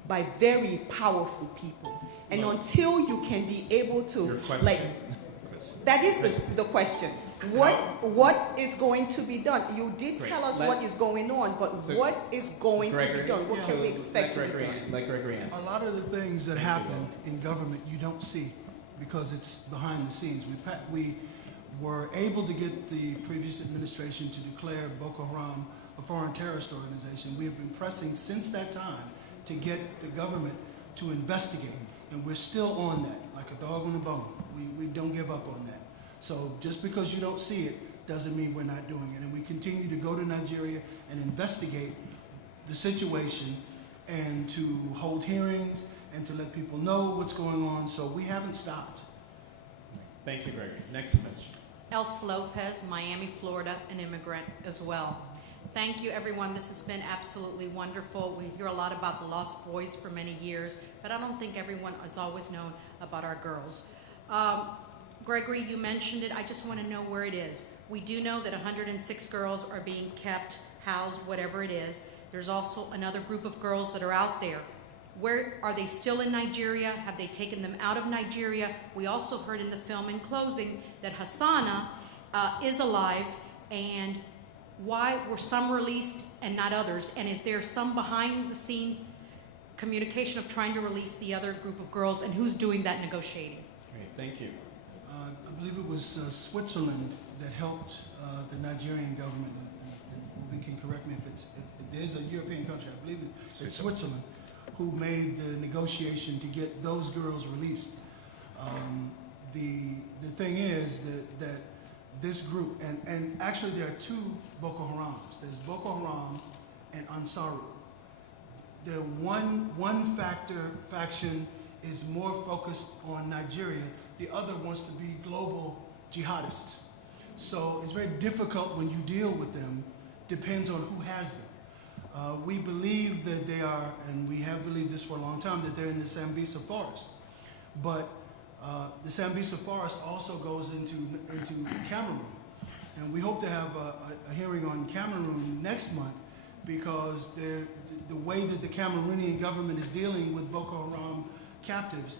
by very powerful people. And until you can be able to, that is the question. What is going to be done? You did tell us what is going on, but what is going to be done? What can we expect to be done? A lot of the things that happen in government you don't see because it's behind the scenes. We were able to get the previous administration to declare Boko Haram a a foreign terrorist organization. We have been pressing since that time to get the government to investigate, and we're still on that, like a dog on a bone. We don't give up on that. So just because you don't see it doesn't mean we're not doing it. And we continue to go to Nigeria and investigate the situation and to hold hearings and to let people know what's going on. So we haven't stopped. Thank you, Gregory. Next question. Elsa Lopez, Miami, Florida, an immigrant as well. Thank you, everyone. This has been absolutely wonderful. We hear a lot about the lost boys for many years, but I don't think everyone has always known about our girls. Gregory, you mentioned it. I just want to know where it is. We do know that 106 girls are being kept, housed, whatever it is. There's also another group of girls that are out there. Where are they still in Nigeria? Have they taken them out of Nigeria? We also heard in the film in closing that Hassana is alive, and why were some released and not others? And is there some behind the scenes communication of trying to release the other group of girls, and who's doing that negotiating? Great, thank you. I believe it was Switzerland that helped the Nigerian government. And we can correct me if there's a European country, I believe it's Switzerland, who made the negotiation to get those girls released. The thing is that this group, and actually there are two Boko Harams. There's Boko Haram and Ansaru. The one faction is more focused on Nigeria. The other wants to be global jihadists. So it's very difficult when you deal with them, depends on who has them. We believe that they are, and we have believed this for a long time, that they're in the Sambisa forest. But the Sambisa forest also goes into Cameroon. And we hope to have a hearing on Cameroon next month, because the way that the Cameroonian government is dealing with Boko Haram captives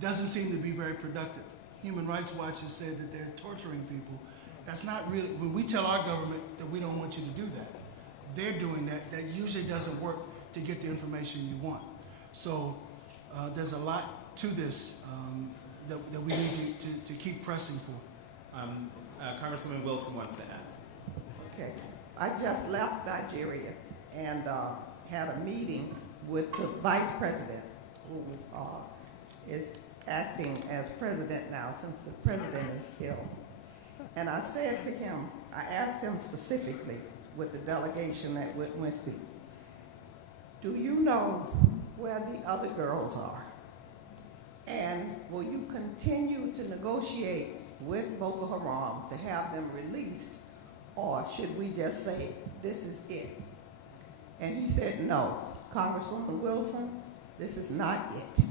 doesn't seem to be very productive. Human Rights Watch has said that they're torturing people. That's not really, when we tell our government that we don't want you to do that, they're doing that. That usually doesn't work to get the information you want. So there's a lot to this that we need to keep pressing for. Congresswoman Wilson wants to add. Okay, I just left Nigeria and had a meeting with the vice president, who is acting as president now since the president is ill. And I said to him, I asked him specifically with the delegation that went with me, do you know where the other girls are? And will you continue to negotiate with Boko Haram to have them released, or should we just say, this is it? And he said, no, Congresswoman Wilson, this is not it.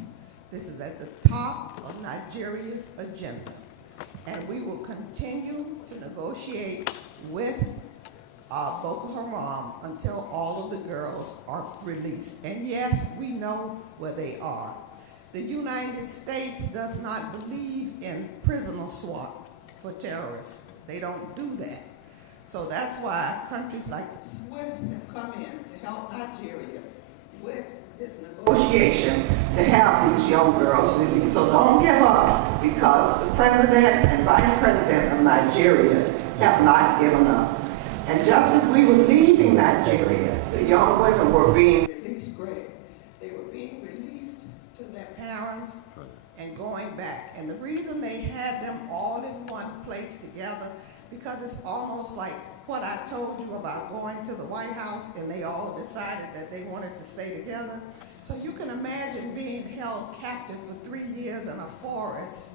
This is at the top of Nigeria's agenda. And we will continue to negotiate with Boko Haram until all of the girls are released. And yes, we know where they are. The United States does not believe in prisoner swap for terrorists. They don't do that. So that's why countries like the Swiss have come in to help Nigeria with this negotiation to have these young girls released. So don't give up, because the president and vice president of Nigeria have not given up. And just as we were leaving Nigeria, the young women were being released, Greg. They were being released to their parents and going back. And the reason they had them all in one place together, because it's almost like what I told you about going to the White House and they all decided that they wanted to stay together. So you can imagine being held captive for 3 years in a forest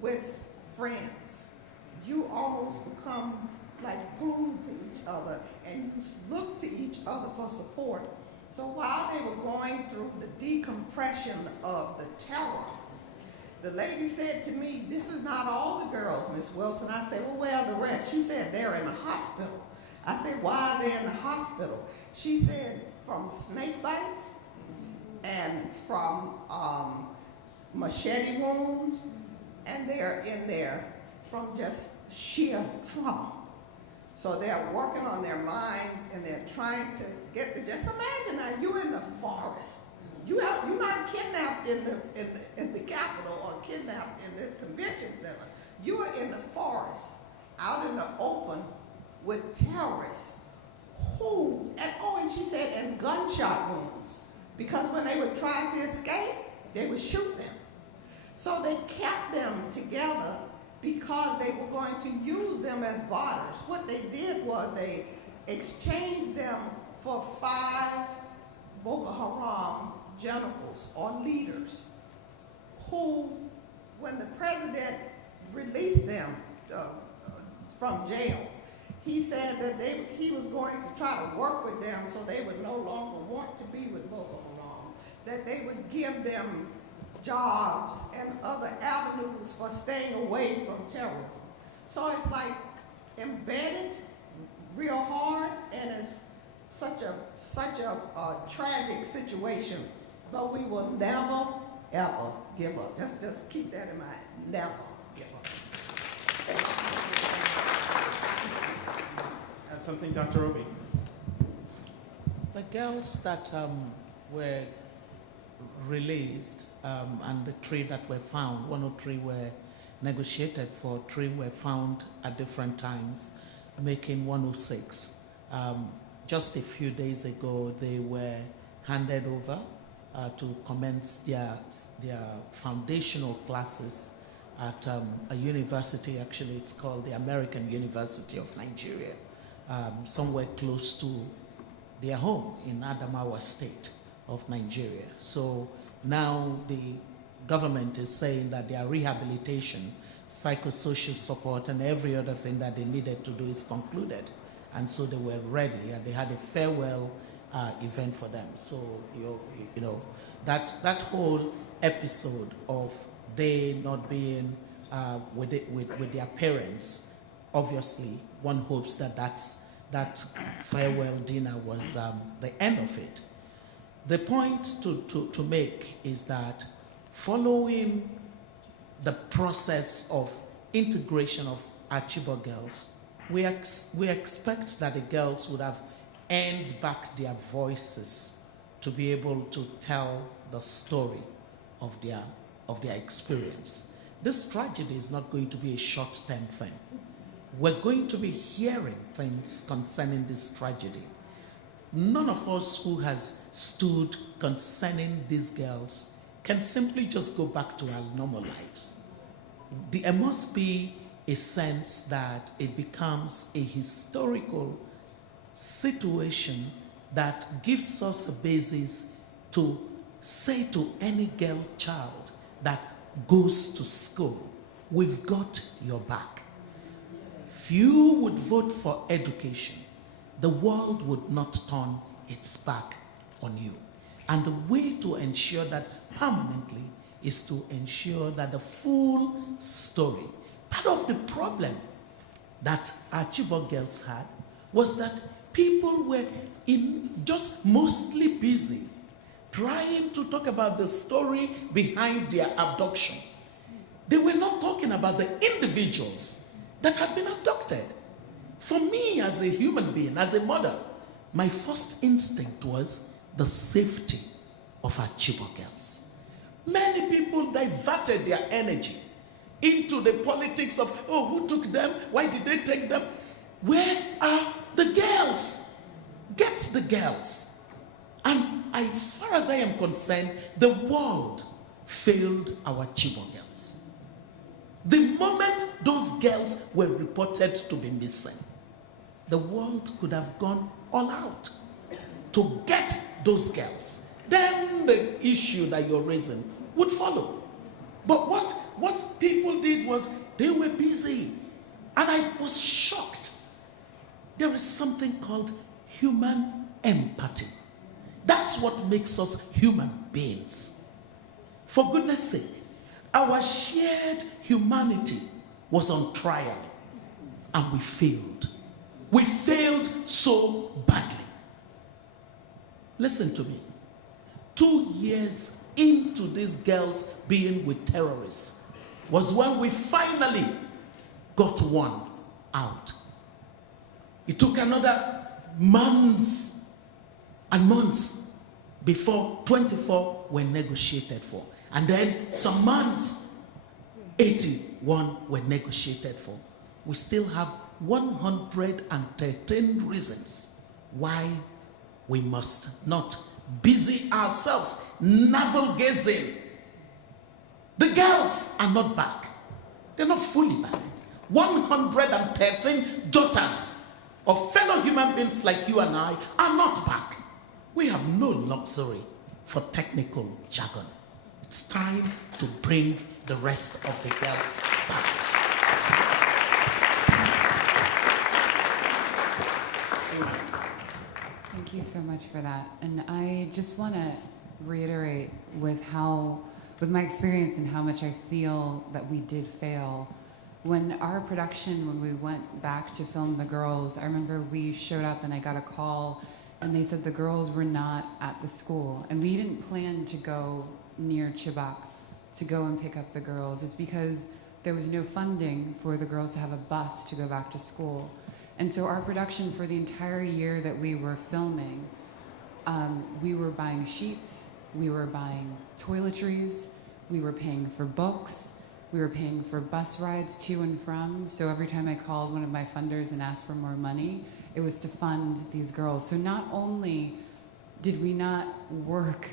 with friends. You almost become like glued to each other, and you look to each other for support. So while they were going through the decompression of the terror, the lady said to me, this is not all the girls, Miss Wilson. I said, well, where are the rest? She said, they're in the hospital. I said, why are they in the hospital? She said, from snake bites and from machete wounds, and they're in there from just sheer trauma. So they're working on their minds, and they're trying to get the, just imagine now, you're in the forest. You're not kidnapped in the Capitol or kidnapped in this convention center. You are in the forest, out in the open with terrorists who, and she said, and gunshot wounds, because when they would try to escape, they would shoot them. So they kept them together because they were going to use them as barters. What they did was they exchanged them for 5 Boko Haram generals or leaders who, when the president released them from jail, he said that he was going to try to work with them so they would no longer want to be with Boko Haram, that they would give them jobs and other avenues for staying away from terrorism. So it's like embedded real hard, and it's such a tragic situation, but we will never, ever give up. Just keep that in mind, never give up. Add something, Dr. Obi. The girls that were released and the 3 that were found, 103 were negotiated for, 3 were found at different times, making 106. Just a few days ago, they were handed over to commence their foundational classes at a university. Actually, it's called the American University of Nigeria, somewhere close to their home in Adamawa State of Nigeria. So now the government is saying that their rehabilitation, psychosocial support, and every other thing that they needed to do is concluded. And so they were ready, and they had a farewell event for them. So, you know, that whole episode of they not being with their parents, obviously, one hopes that farewell dinner was the end of it. The point to make is that following the process of integration of our Chibok girls, we expect that the girls would have earned back their voices to be able to tell the story of their experience. This tragedy is not going to be a short-term thing. We're going to be hearing things concerning this tragedy. None of us who has stood concerning these girls can simply just go back to our normal lives. There must be a sense that it becomes a historical situation that gives us a basis to say to any girl child that goes to school, we've got your back. If you would vote for education, the world would not turn its back on you. And the way to ensure that permanently is to ensure that the full story. Part of the problem that our Chibok girls had was that people were just mostly busy trying to talk about the story behind their abduction. They were not talking about the individuals that had been abducted. For me, as a human being, as a mother, my first instinct was the safety of our Chibok girls. Many people diverted their energy into the politics of, oh, who took them? Why did they take them? Where are the girls? Get the girls. And as far as I am concerned, the world failed our Chibok girls. The moment those girls were reported to be missing, the world could have gone all out to get those girls. Then the issue that you're raising would follow. But what people did was they were busy. And I was shocked. There is something called human empathy. That's what makes us human beings. For goodness sake, our shared humanity was on trial, and we failed. We failed so badly. Listen to me. 2 years into these girls being with terrorists was when we finally got one out. It took another months and months before 24 were negotiated for. And then some months, 81 were negotiated for. We still have 113 reasons why we must not busy ourselves navel-gazing. The girls are not back. They're not fully back. 113 daughters of fellow human beings like you and I are not back. We have no luxury for technical jargon. It's time to bring the rest of the girls back. Thank you so much for that. And I just want to reiterate with my experience and how much I feel that we did fail. When our production, when we went back to film the girls, I remember we showed up and I got a call and they said the girls were not at the school. And we didn't plan to go near Chibok to go and pick up the girls. It's because there was no funding for the girls to have a bus to go back to school. And so our production for the entire year that we were filming, we were buying sheets, we were buying toiletries, we were paying for books, we were paying for bus rides to and from. So every time I called one of my funders and asked for more money, it was to fund these girls. So not only did we not work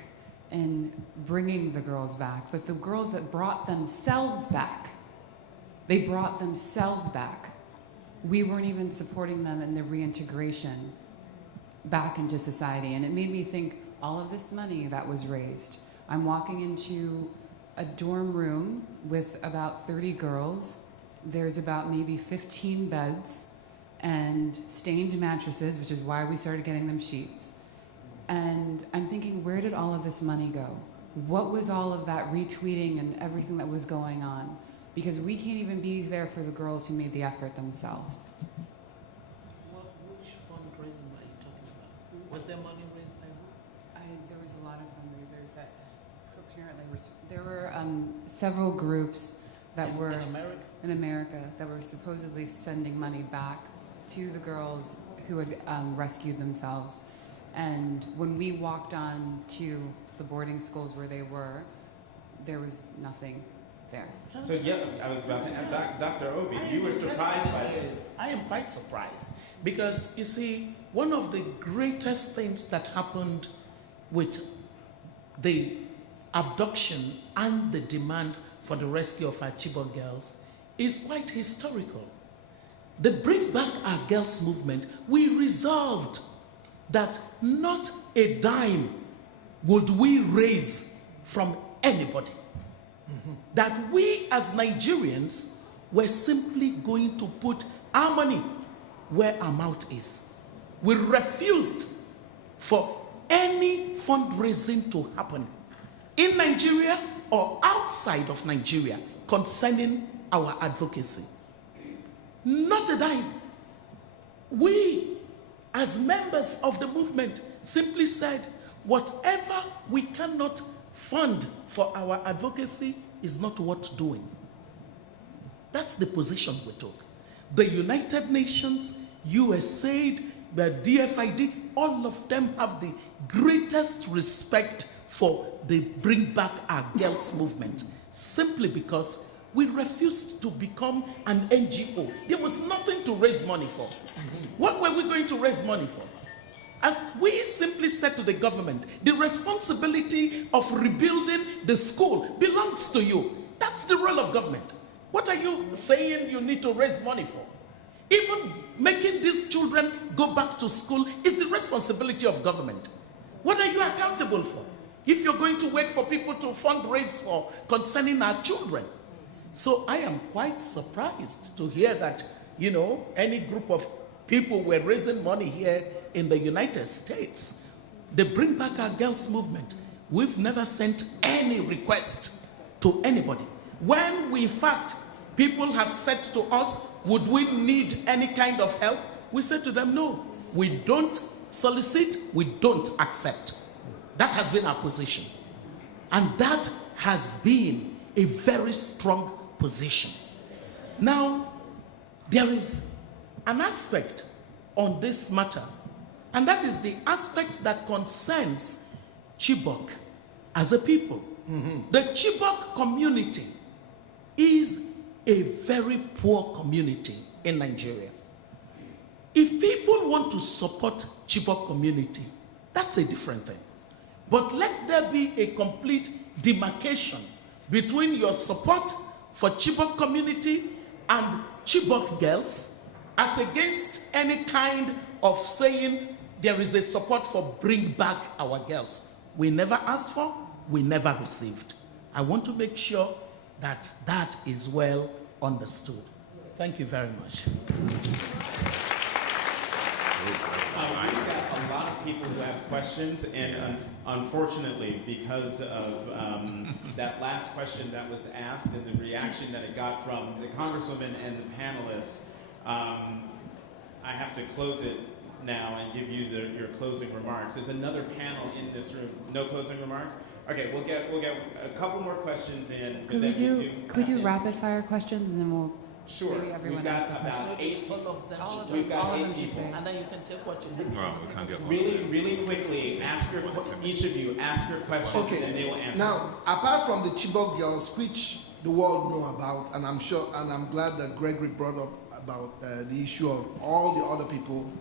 in bringing the girls back, but the girls that brought themselves back, they brought themselves back. We weren't even supporting them in their reintegration back into society. And it made me think, all of this money that was raised, I'm walking into a dorm room with about 30 girls. There's about maybe 15 beds and stained mattresses, which is why we started getting them sheets. And I'm thinking, where did all of this money go? What was all of that retweeting and everything that was going on? Because we can't even be there for the girls who made the effort themselves. Which fundraising are you talking about? Was there money raised by who? There was a lot of fundraisers that apparently were. There were several groups that were in America that were supposedly sending money back to the girls who had rescued themselves. And when we walked on to the boarding schools where they were, there was nothing there. So yeah, I was about to add, Dr. Obi, you were surprised by this. I am quite surprised because, you see, one of the greatest things that happened with the abduction and the demand for the rescue of our Chibok girls is quite historical. The Bring Back Our Girls movement, we resolved that not a dime would we raise from anybody. That we as Nigerians were simply going to put our money where our mouth is. We refused for any fundraising to happen in Nigeria or outside of Nigeria concerning our advocacy. Not a dime. We, as members of the movement, simply said, whatever we cannot fund for our advocacy is not worth doing. That's the position we took. The United Nations, USAID, the DFID, all of them have the greatest respect for the Bring Back Our Girls movement, simply because we refused to become an NGO. There was nothing to raise money for. What were we going to raise money for? As we simply said to the government, the responsibility of rebuilding the school belongs to you. That's the role of government. What are you saying you need to raise money for? Even making these children go back to school is the responsibility of government. What are you accountable for if you're going to wait for people to fundraise for concerning our children? So I am quite surprised to hear that, you know, any group of people were raising money here in the United States. The Bring Back Our Girls movement, we've never sent any request to anybody. When we, in fact, people have said to us, would we need any kind of help? We said to them, no, we don't solicit, we don't accept. That has been our position. And that has been a very strong position. Now, there is an aspect on this matter, and that is the aspect that concerns Chibok as a people. The Chibok community is a very poor community in Nigeria. If people you want to support Chibok community, that's a different thing. But let there be a complete demarcation between your support for Chibok community and Chibok girls as against any kind of saying there is a support for bring back our girls. We never asked for, we never received. I want to make sure that that is well understood. Thank you very much. We've got a lot of people who have questions, and unfortunately, because of that last question that was asked and the reaction that it got from the Congresswoman and the panelists, I have to close it now and give you your closing remarks. There's another panel in this room. No closing remarks? Okay, we'll get a couple more questions in. Could we do rapid fire questions and then we'll Sure. maybe everyone We've got else have about 8 All of them All of should We've just- got all of 8 them should people. say. and then you can take what you need. Well, we can't get Really quickly, each of you ask your questions Okay. and they will answer. Now, apart from the Chibok girls, which the world know about, and I'm sure, and I'm glad that Gregory brought up about the issue of all the other people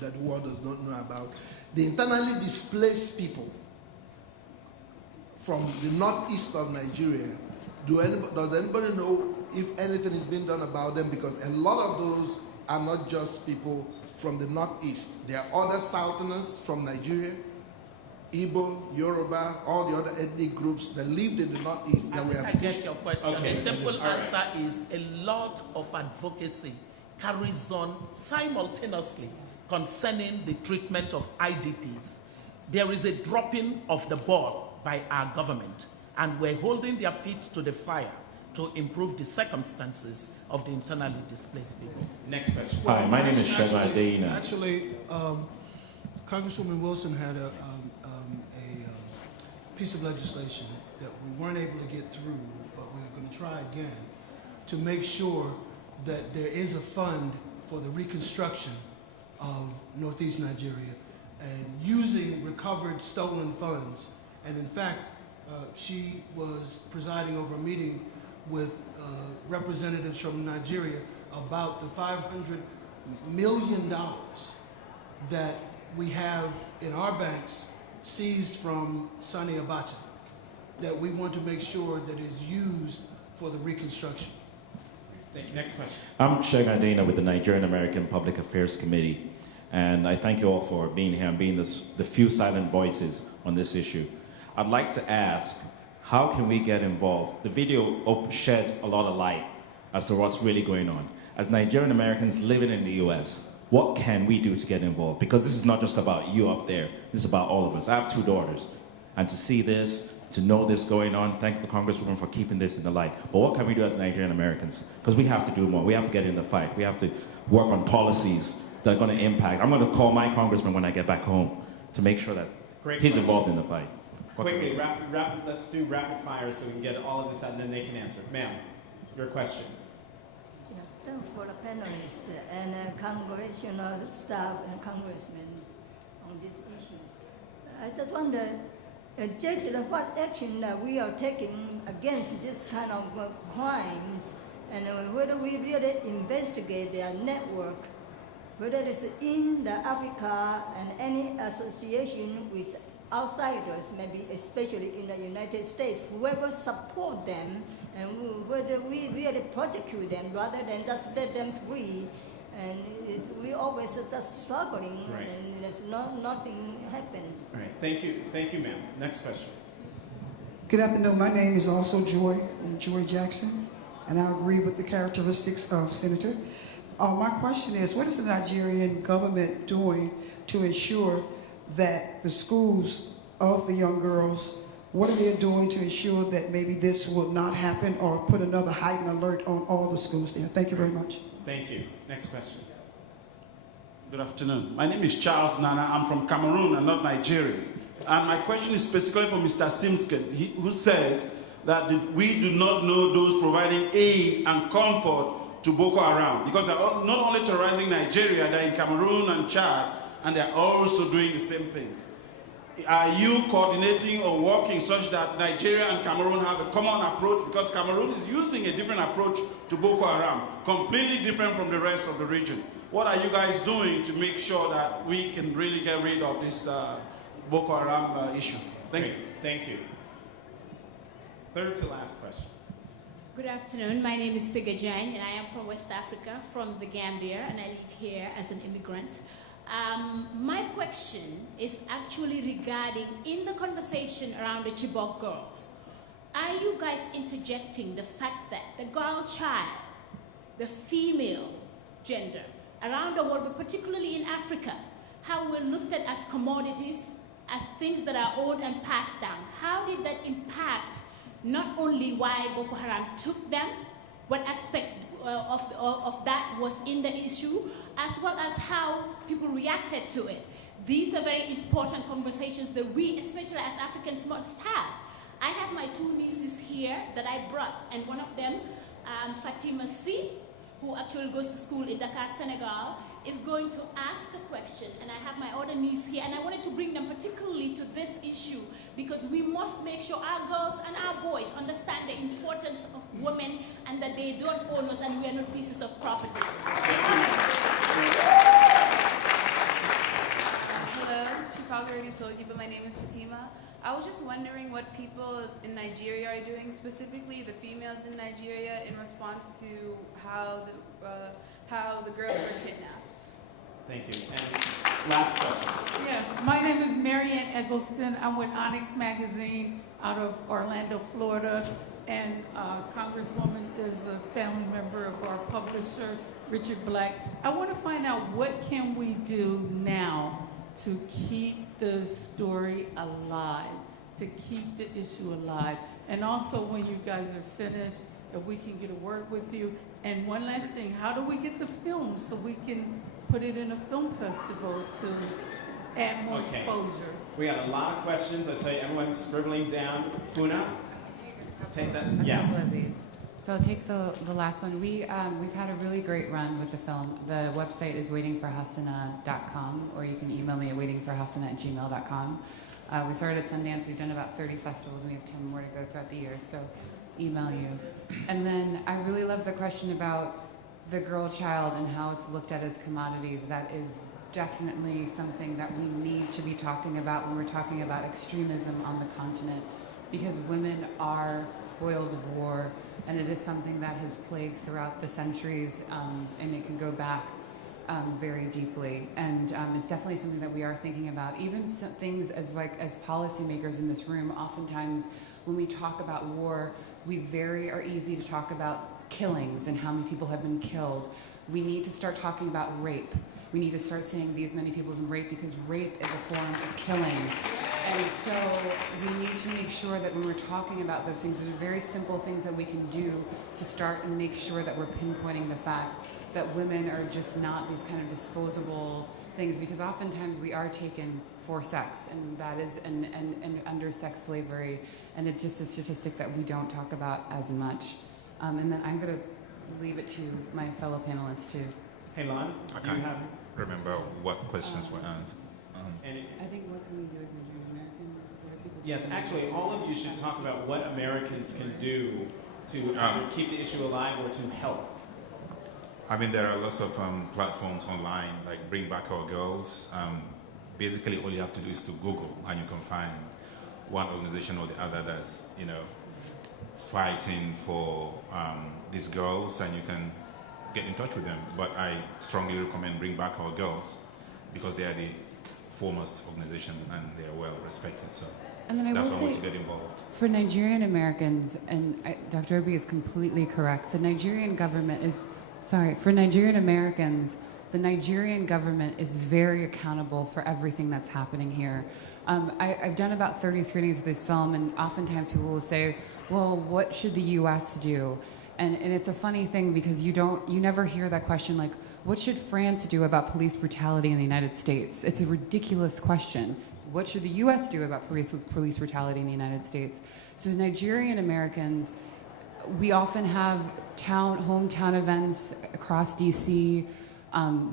that the world does not know about, the internally displaced people from the northeast of Nigeria. Does anybody know if anything is being done about them? Because a lot of those are not just people from the northeast. There are other southerners from Nigeria, Igbo, Yoruba, all the other ethnic groups that lived in the northeast that were I get your question. Okay. A simple All right. answer is a lot of advocacy carries on simultaneously concerning the treatment of IDPs. There is a dropping of the ball by our government, and we're holding their feet to the fire to improve the circumstances of the internally displaced people. Next question. Hi, my name is Shagai Deina. Actually, Congresswoman Wilson had a piece of legislation that we weren't able to get through, but we're going to try again to make sure that there is a fund for the reconstruction of Northeast Nigeria and using recovered stolen funds. And in fact, she was presiding over a meeting with representatives from Nigeria about the $500 million that we have in our banks seized from Sani Abacha, that we want to make sure that is used for the reconstruction. Thank you. Next question. I'm Shagai Deina with the Nigerian American Public Affairs Committee, and I thank you all for being here and being the few silent voices on this issue. I'd like to ask, how can we get involved? The video shed a lot of light as to what's really going on. As Nigerian Americans living in the US, what can we do to get involved? Because this is not just about you up there, this is about all of us. I have 2 daughters, and to see this, to know this going on, thanks to the Congresswoman for keeping this in the light. But what can we do as Nigerian Americans? Because we have to do more. We have to get in the fight. We have to work on policies that are going to impact. I'm going to call my congressman when I get back home to make sure that he's involved in the fight. Quickly, let's do rapid fire so we can get all of this out and then they can answer. Ma'am, your question. Yeah, thanks for the panelists and congressional staff and congressmen on these issues. I just wonder, Judge, what action we are taking against this kind of crimes, and whether we really investigate their network, whether it's in the Africa and any association with outsiders, maybe especially in the United States, whoever support them, and whether we really prosecute them rather than just let them free. And we always just struggling, Right. and there's nothing happened. All right, thank you, ma'am. Next question. Good afternoon. My name is also Joy Jackson, and I agree with the characteristics of Senator. My question is, what is the Nigerian government doing to ensure that the schools of the young girls, what are they doing to ensure that maybe this will not happen or put another heightened alert on all the schools there? Thank you very much. Thank you. Next question. Good afternoon. My name is Charles Nana. I'm from Cameroon and not Nigeria. And my question is specifically for Mr. Simskin, who said that we do not know those providing aid and comfort to Boko Haram, because they're not only terrorizing Nigeria, they're in Cameroon and Chad, and they're also doing the same things. Are you coordinating or working such that Nigeria and Cameroon have a common approach? Because Cameroon is using a different approach to Boko Haram, completely different from the rest of the region. what are you guys doing to make sure that we can really get rid of this Boko Haram issue? Thank you. Thank you. Third to last question. Good afternoon. My name is Siga Jang, and I am from West Africa, from the Gambia, and I live here as an immigrant. My question is actually regarding in the conversation around the Chibok girls. Are you guys interjecting the fact that the girl child, the female gender, around the world, but particularly in Africa, how we're looked at as commodities, as things that are owned and passed down? How did that impact not only why Boko Haram took them, what aspect of that was in the issue, as well as how people reacted to it? These are very important conversations that we, especially as Africans, must have. I have my two nieces here that I brought, and one of them, Fatima C, who actually goes to school in Dakar, Senegal, is going to ask a question, and I have my other niece here, and I wanted to bring them particularly to this issue because we must make sure our girls and our boys understand the importance of women and that they don't own us and we are not pieces of property. Hello, she probably already told you, but my name is Fatima. I was just wondering what people in Nigeria are doing, specifically the females in Nigeria, in response to how the girls were kidnapped. Thank you. And last question. Yes, my name is Marianne Eggleston. I'm with Onyx Magazine out of Orlando, Florida, and Congresswoman is a family member of our publisher, Richard Black. I want to find out what can we do now to keep the story alive, to keep the issue alive. And also when you guys are finished, if we can get a word with you. And one last thing, how do we get the film so we can put it in a film festival to add more exposure? We got a lot of questions. I say everyone's scribbling down. Funa, take that. A couple of these. So I'll take the last one. We've had a really great run with the film. The website is waitingforhasana.com, or you can email me at waitingforhasana@gmail.com. We started at Sundance. We've done about 30 festivals, and we have 10 more to go throughout the year. So email you. And then I really love the question about the girl child and how it's looked at as commodities. That is definitely something that we need to be talking about when we're talking about extremism on the continent, because women are spoils of war, and it is something that has plagued throughout the centuries, and it can go back very deeply. And it's definitely something that we are thinking about. Even things as policymakers in this room, oftentimes when we talk about war, we are easy to talk about killings and how many people have been killed. We need to start talking about rape. We need to start saying these many people have been raped, because rape is a form of killing. And so we need to make sure that when we're talking about those things, there's very simple things that we can do to start and make sure that we're pinpointing the fact that women are just not these kind of disposable things, because oftentimes we are taken for sex, and that is and under sex slavery, and it's just a statistic that we don't talk about as much. And then I'm going to leave it to my fellow panelists too. Hey, Lon, I can't remember what questions were asked. I think what can we do as Nigerian Americans? What are people Yes, doing? actually, all of you should talk about what Americans can do to either keep the issue alive or to help. I mean, there are lots of platforms online, like Bring Back Our Girls. Basically, all you have to do is to Google, and you can find one organization or the other that's, fighting for these girls, and you can get in touch with them. But I strongly recommend Bring Back Our Girls, because they are the foremost organization and they are well respected. So And then I that's will one way say, to get involved. for Nigerian Americans, and Dr. Obi is completely correct, the Nigerian government is, for Nigerian Americans, the Nigerian government is very accountable for everything that's happening here. I've done about 30 screenings of this film, and oftentimes people will say, well, what should the US do? And it's a funny thing, because you never hear that question, like, what should France do about police brutality in the United States? It's a ridiculous question. What should the US do about police brutality in the United States? So as Nigerian Americans, we often have hometown events across DC.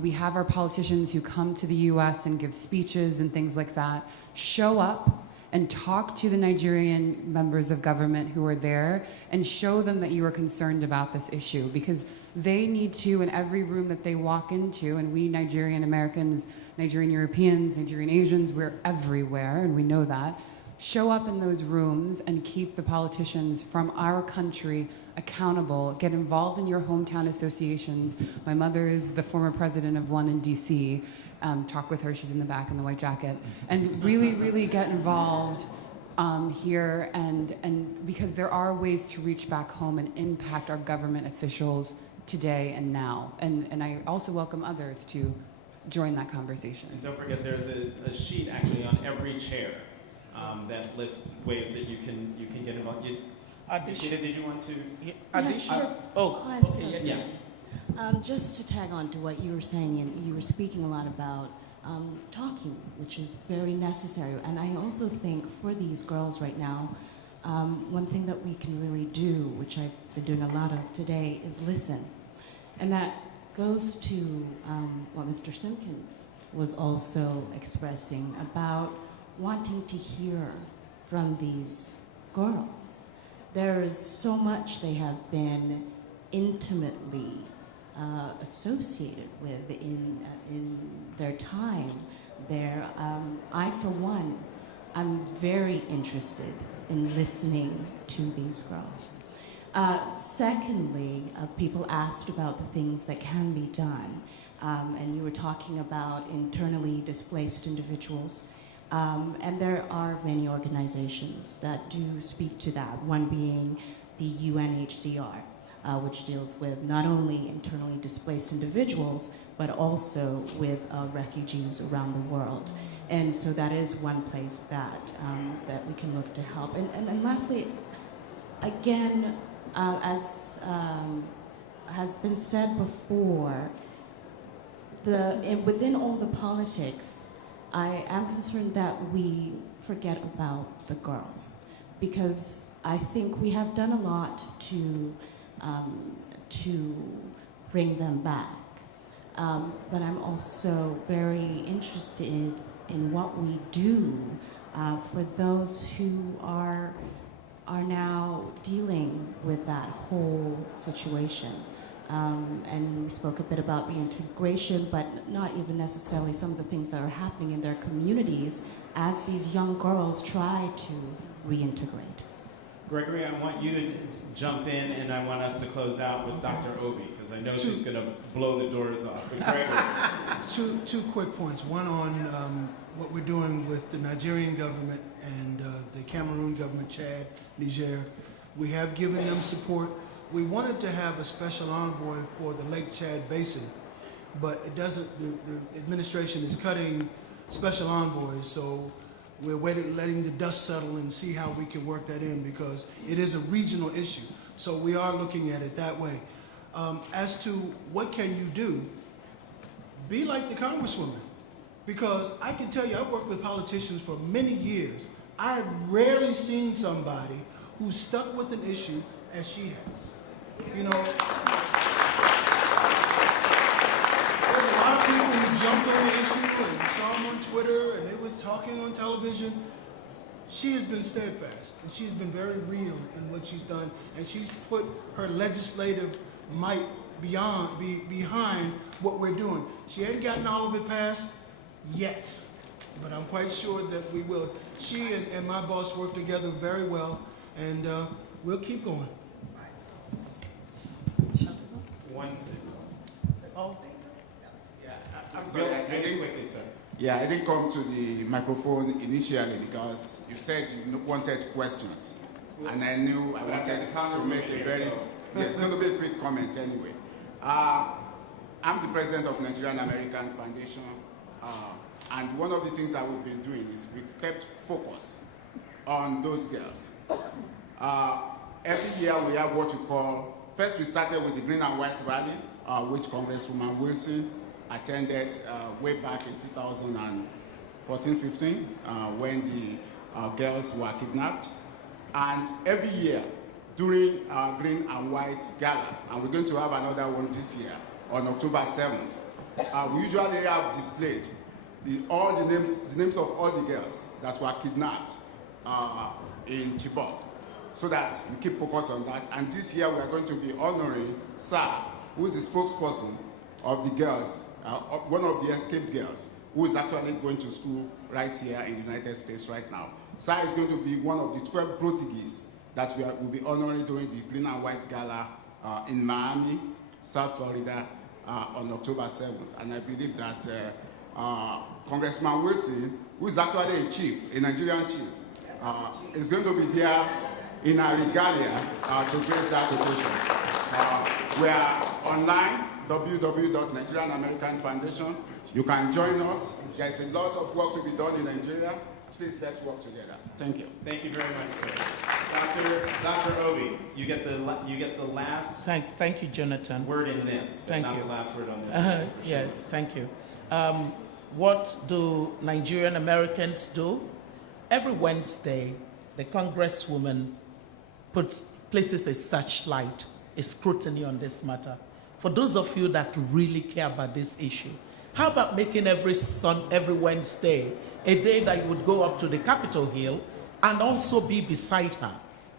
We have our politicians who come to the US and give speeches and things like that. Show up and talk to the Nigerian members of government who are there and show them that you are concerned about this issue, because they need to, in every room that they walk into, and we Nigerian Americans, Nigerian Europeans, Nigerian Asians, we're everywhere, and we know that, show up in those rooms and keep the politicians from our country accountable. Get involved in your hometown associations. My mother is the former president of one in DC. Talk with her, she's in the back in the white jacket. And really, really get involved here, and because there are ways to reach back home and impact our government officials today and now. And I also welcome others to join that conversation. And don't forget, there's a sheet actually on every chair that lists ways that you can get involved. Nikita, did you want to? Yes, just, I'm so sorry. Yeah. Just to tag on to what you were saying, and you were speaking a lot about talking, which is very necessary. And I also think for these girls right now, one thing that we can really do, which I've been doing a lot of today, is listen. And that goes to what Mr. Simpkins was also expressing about wanting to hear from these girls. There is so much they have been intimately associated with in their time there. I, for one, I'm very interested in listening to these girls. Secondly, people asked about the things that can be done, and you were talking about internally displaced individuals. And there are many organizations that do speak to that, one being the UNHCR, which deals with not only internally displaced individuals, but also with refugees around the world. And so that is one place that, that we can look to help. And lastly, again, as has been said before, within all the politics, I am concerned that we forget about the girls, because I think we have done a lot to bring them back. But I'm also very interested in what we do for those who are now dealing with that whole situation. And we spoke a bit about the integration, but not even necessarily some of the things that are happening in their communities as these young girls try to reintegrate. Gregory, I want you to jump in, and I want us to close out with Dr. Obi, because I know she's going to blow the doors off. But Gregory. Two quick points. One on what we're doing with the Nigerian government and the Cameroon government, Chad, Niger. We have given them support. We wanted to have a special envoy for the Lake Chad Basin, but it doesn't, the administration is cutting special envoys, so we're letting the dust settle and see how we can work that in, because it is a regional issue. So we are looking at it that way. As to what can you do, be like the Congresswoman, because I can tell you, I've worked with politicians for many years. I've rarely seen somebody who's stuck with an issue as she has. You know, there's a lot of people who jumped on the issue and saw them on Twitter and they was talking on television. She has been steadfast, and she's been very real in what she's done, and she's put her legislative might behind what we're doing. She ain't gotten all of it passed yet, but I'm quite sure that we will. She and my boss work together very well, and we'll keep going. One second. Yeah, I'm sorry. I didn't, quickly, sir. Yeah, I didn't come to the microphone initially because you said you wanted questions, and I knew I wanted to make a very. Yeah, it's going to be a quick comment anyway. I'm the president of Nigerian American Foundation, and one of the things that we've been doing is we've kept focus on those girls. Every year we have what we call. First, we started with the Green and White Rally, which Congresswoman Wilson attended way back in 2014-15 when the girls were kidnapped. And every year during our Green and White Gala, and we're going to have another one this year on October 7th, we usually have displayed all the names of all the girls that were kidnapped in Chibok, so that we keep focus on that. And this year we are going to be honoring Sir, who is the spokesperson of the girls, one of the escaped girls, who is actually going to school right here in the United States right now. Sai is going to be one of the 12 proteges that will be honoring during the Green and White Gala in Miami, South Florida, on October 7th. And I believe that Congressman Wilson, who is actually a chief, a Nigerian chief, is going to be there in our regalia to grace that occasion. We are online, www.Nigerian American Foundation. You can join us. There's a lot of work to be done in Nigeria. Please, let's work together. Thank you. Thank you very much, sir. Dr. Obi, you get the last. Thank you, Jonathan. Word in this, but Thank not you. the last word on this. Issue, yes, thank you. What do Nigerian Americans do? Every Wednesday, the Congresswoman places a searchlight, a scrutiny on this matter. For those of you that really care about this issue, how about making every Wednesday a day that you would go up to the Capitol Hill and also be beside her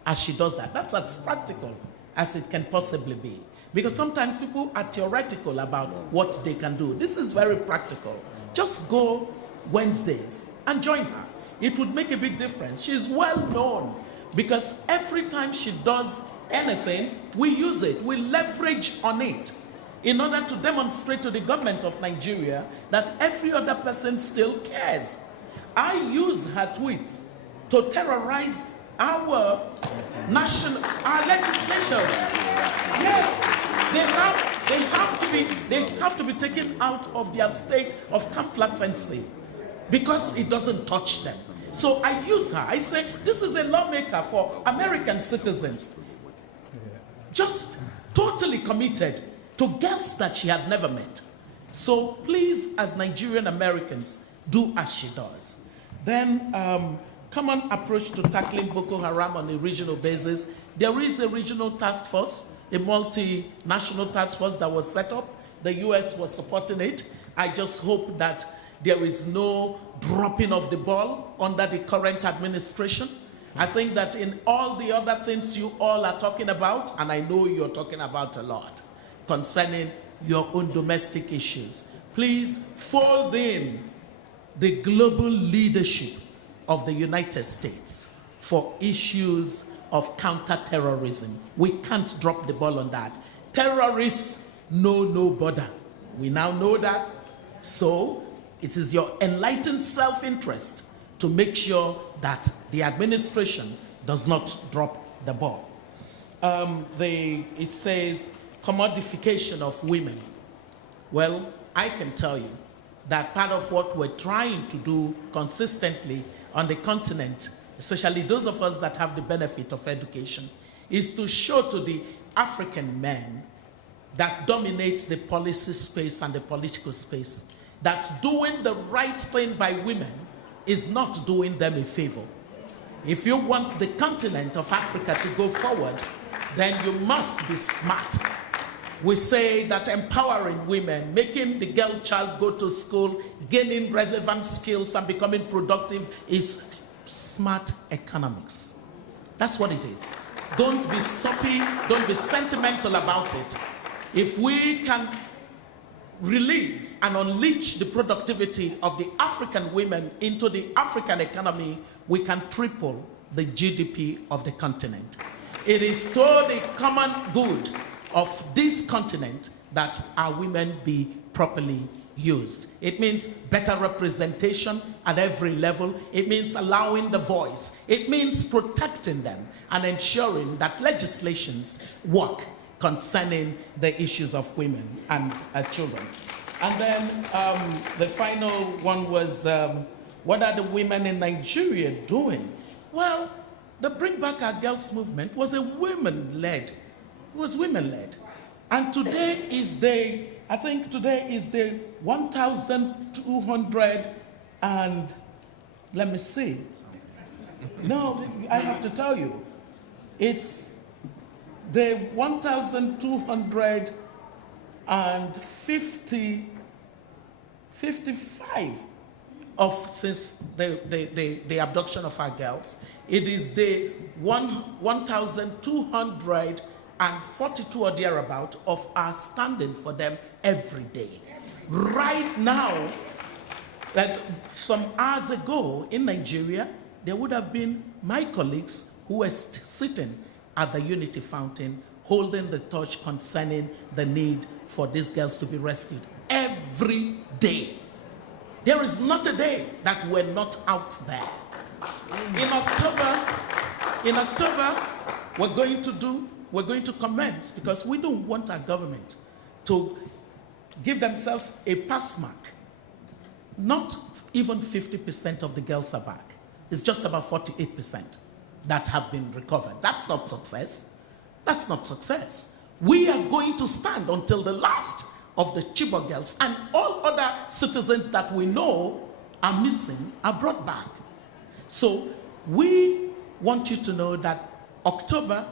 as she does that? That's as practical as it can possibly be. Because sometimes people are theoretical about what they can do. This is very practical. Just go Wednesdays and join her. It would make a big difference. She's well known because every time she does anything, we use it. We leverage on it in order to demonstrate to the government of Nigeria that every other person still cares. I use her tweets to terrorize our legislation. Yes, they have to be taken out of their state of complacency because it doesn't touch them. So I use her. I say, this is a lawmaker for American citizens, just totally committed to girls that she had never met. So please, as Nigerian Americans, do as she does. Then, common approach to tackling Boko Haram on a regional basis. There is a regional task force, a multinational task force that was set up. The US was supporting it. I just hope that there is no dropping of the ball under the current administration. I think that in all the other things you all are talking about, and I know you're talking about a lot, concerning your own domestic issues, please fold in the global leadership of the United States for issues of counterterrorism. We can't drop the ball on that. Terrorists know no border. We now know that. So it is your enlightened self-interest to make sure that the administration does not drop the ball. It says commodification of women. Well, I can tell you that part of what we're trying to do consistently on the continent, especially those of us that have the benefit of education, is to show to the African men that dominate the policy space and the political space that doing the right thing by women is not doing them a favor. If you want the continent of Africa to go forward, then you must be smart. We say that empowering women, making the girl child go to school, gaining relevant skills and becoming productive is smart economics. That's what it is. Don't be soppy, don't be sentimental about it. If we can release and unleash the productivity of the African women into the African economy, we can triple the GDP of the continent. It is to the common good of this continent that our women be properly used. It means better representation at every level. It means allowing the voice. It means protecting them and ensuring that legislations work concerning the issues of women and children. And then the final one was, what are the women in Nigeria doing? Well, the Bring Back Our Girls movement was a women-led. It was women-led. And today is the, I think today is the 1,200 and, let me see. No, I have to tell you. It's the 1,255 of since the abduction of our girls. It is the 1,255 142 or thereabout of our standing for them every day. Right now, like some hours ago in Nigeria, there would have been my colleagues who were sitting at the Unity Fountain holding the torch concerning the need for these girls to be rescued every day. There is not a day that we're not out there. In October, we're going to commence, because we don't want our government to give themselves a pass mark. Not even 50% of the girls are back. It's just about 48% that have been recovered. That's not success. That's not success. We are going to stand until the last of the Chibok girls and all other citizens that we know are missing are brought back. So we want you to know that October,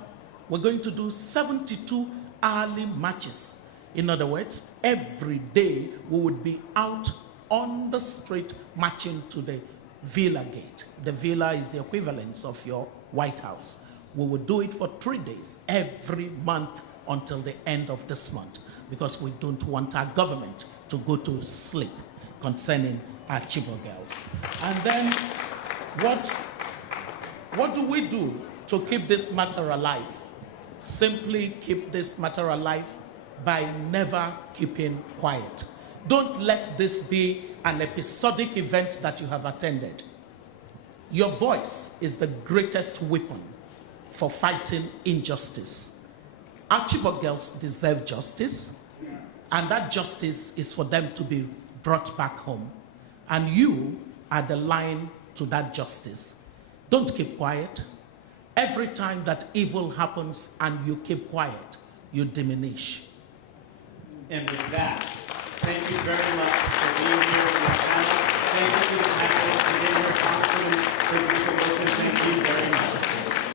we're going to do 72 hourly marches. In other words, every day we would be out on the street marching to the Villa Gate. The Villa is the equivalent of your White House. We will do it for 3 days, every month until the end of this month, because we don't want our government to go to sleep concerning our Chibok girls. And then what do we do to keep this matter alive? Simply keep this matter alive by never keeping quiet. Don't let this be an episodic event that you have attended. Your voice is the greatest weapon for fighting injustice. Our Chibok girls deserve justice, and that justice is for them to be brought back home. And you are the line to that justice. Don't keep quiet. Every time that evil happens and you keep quiet, you diminish. And with that, thank you very much for being here with the panel. Thank you to the panelists for being here, Congresswoman Frederica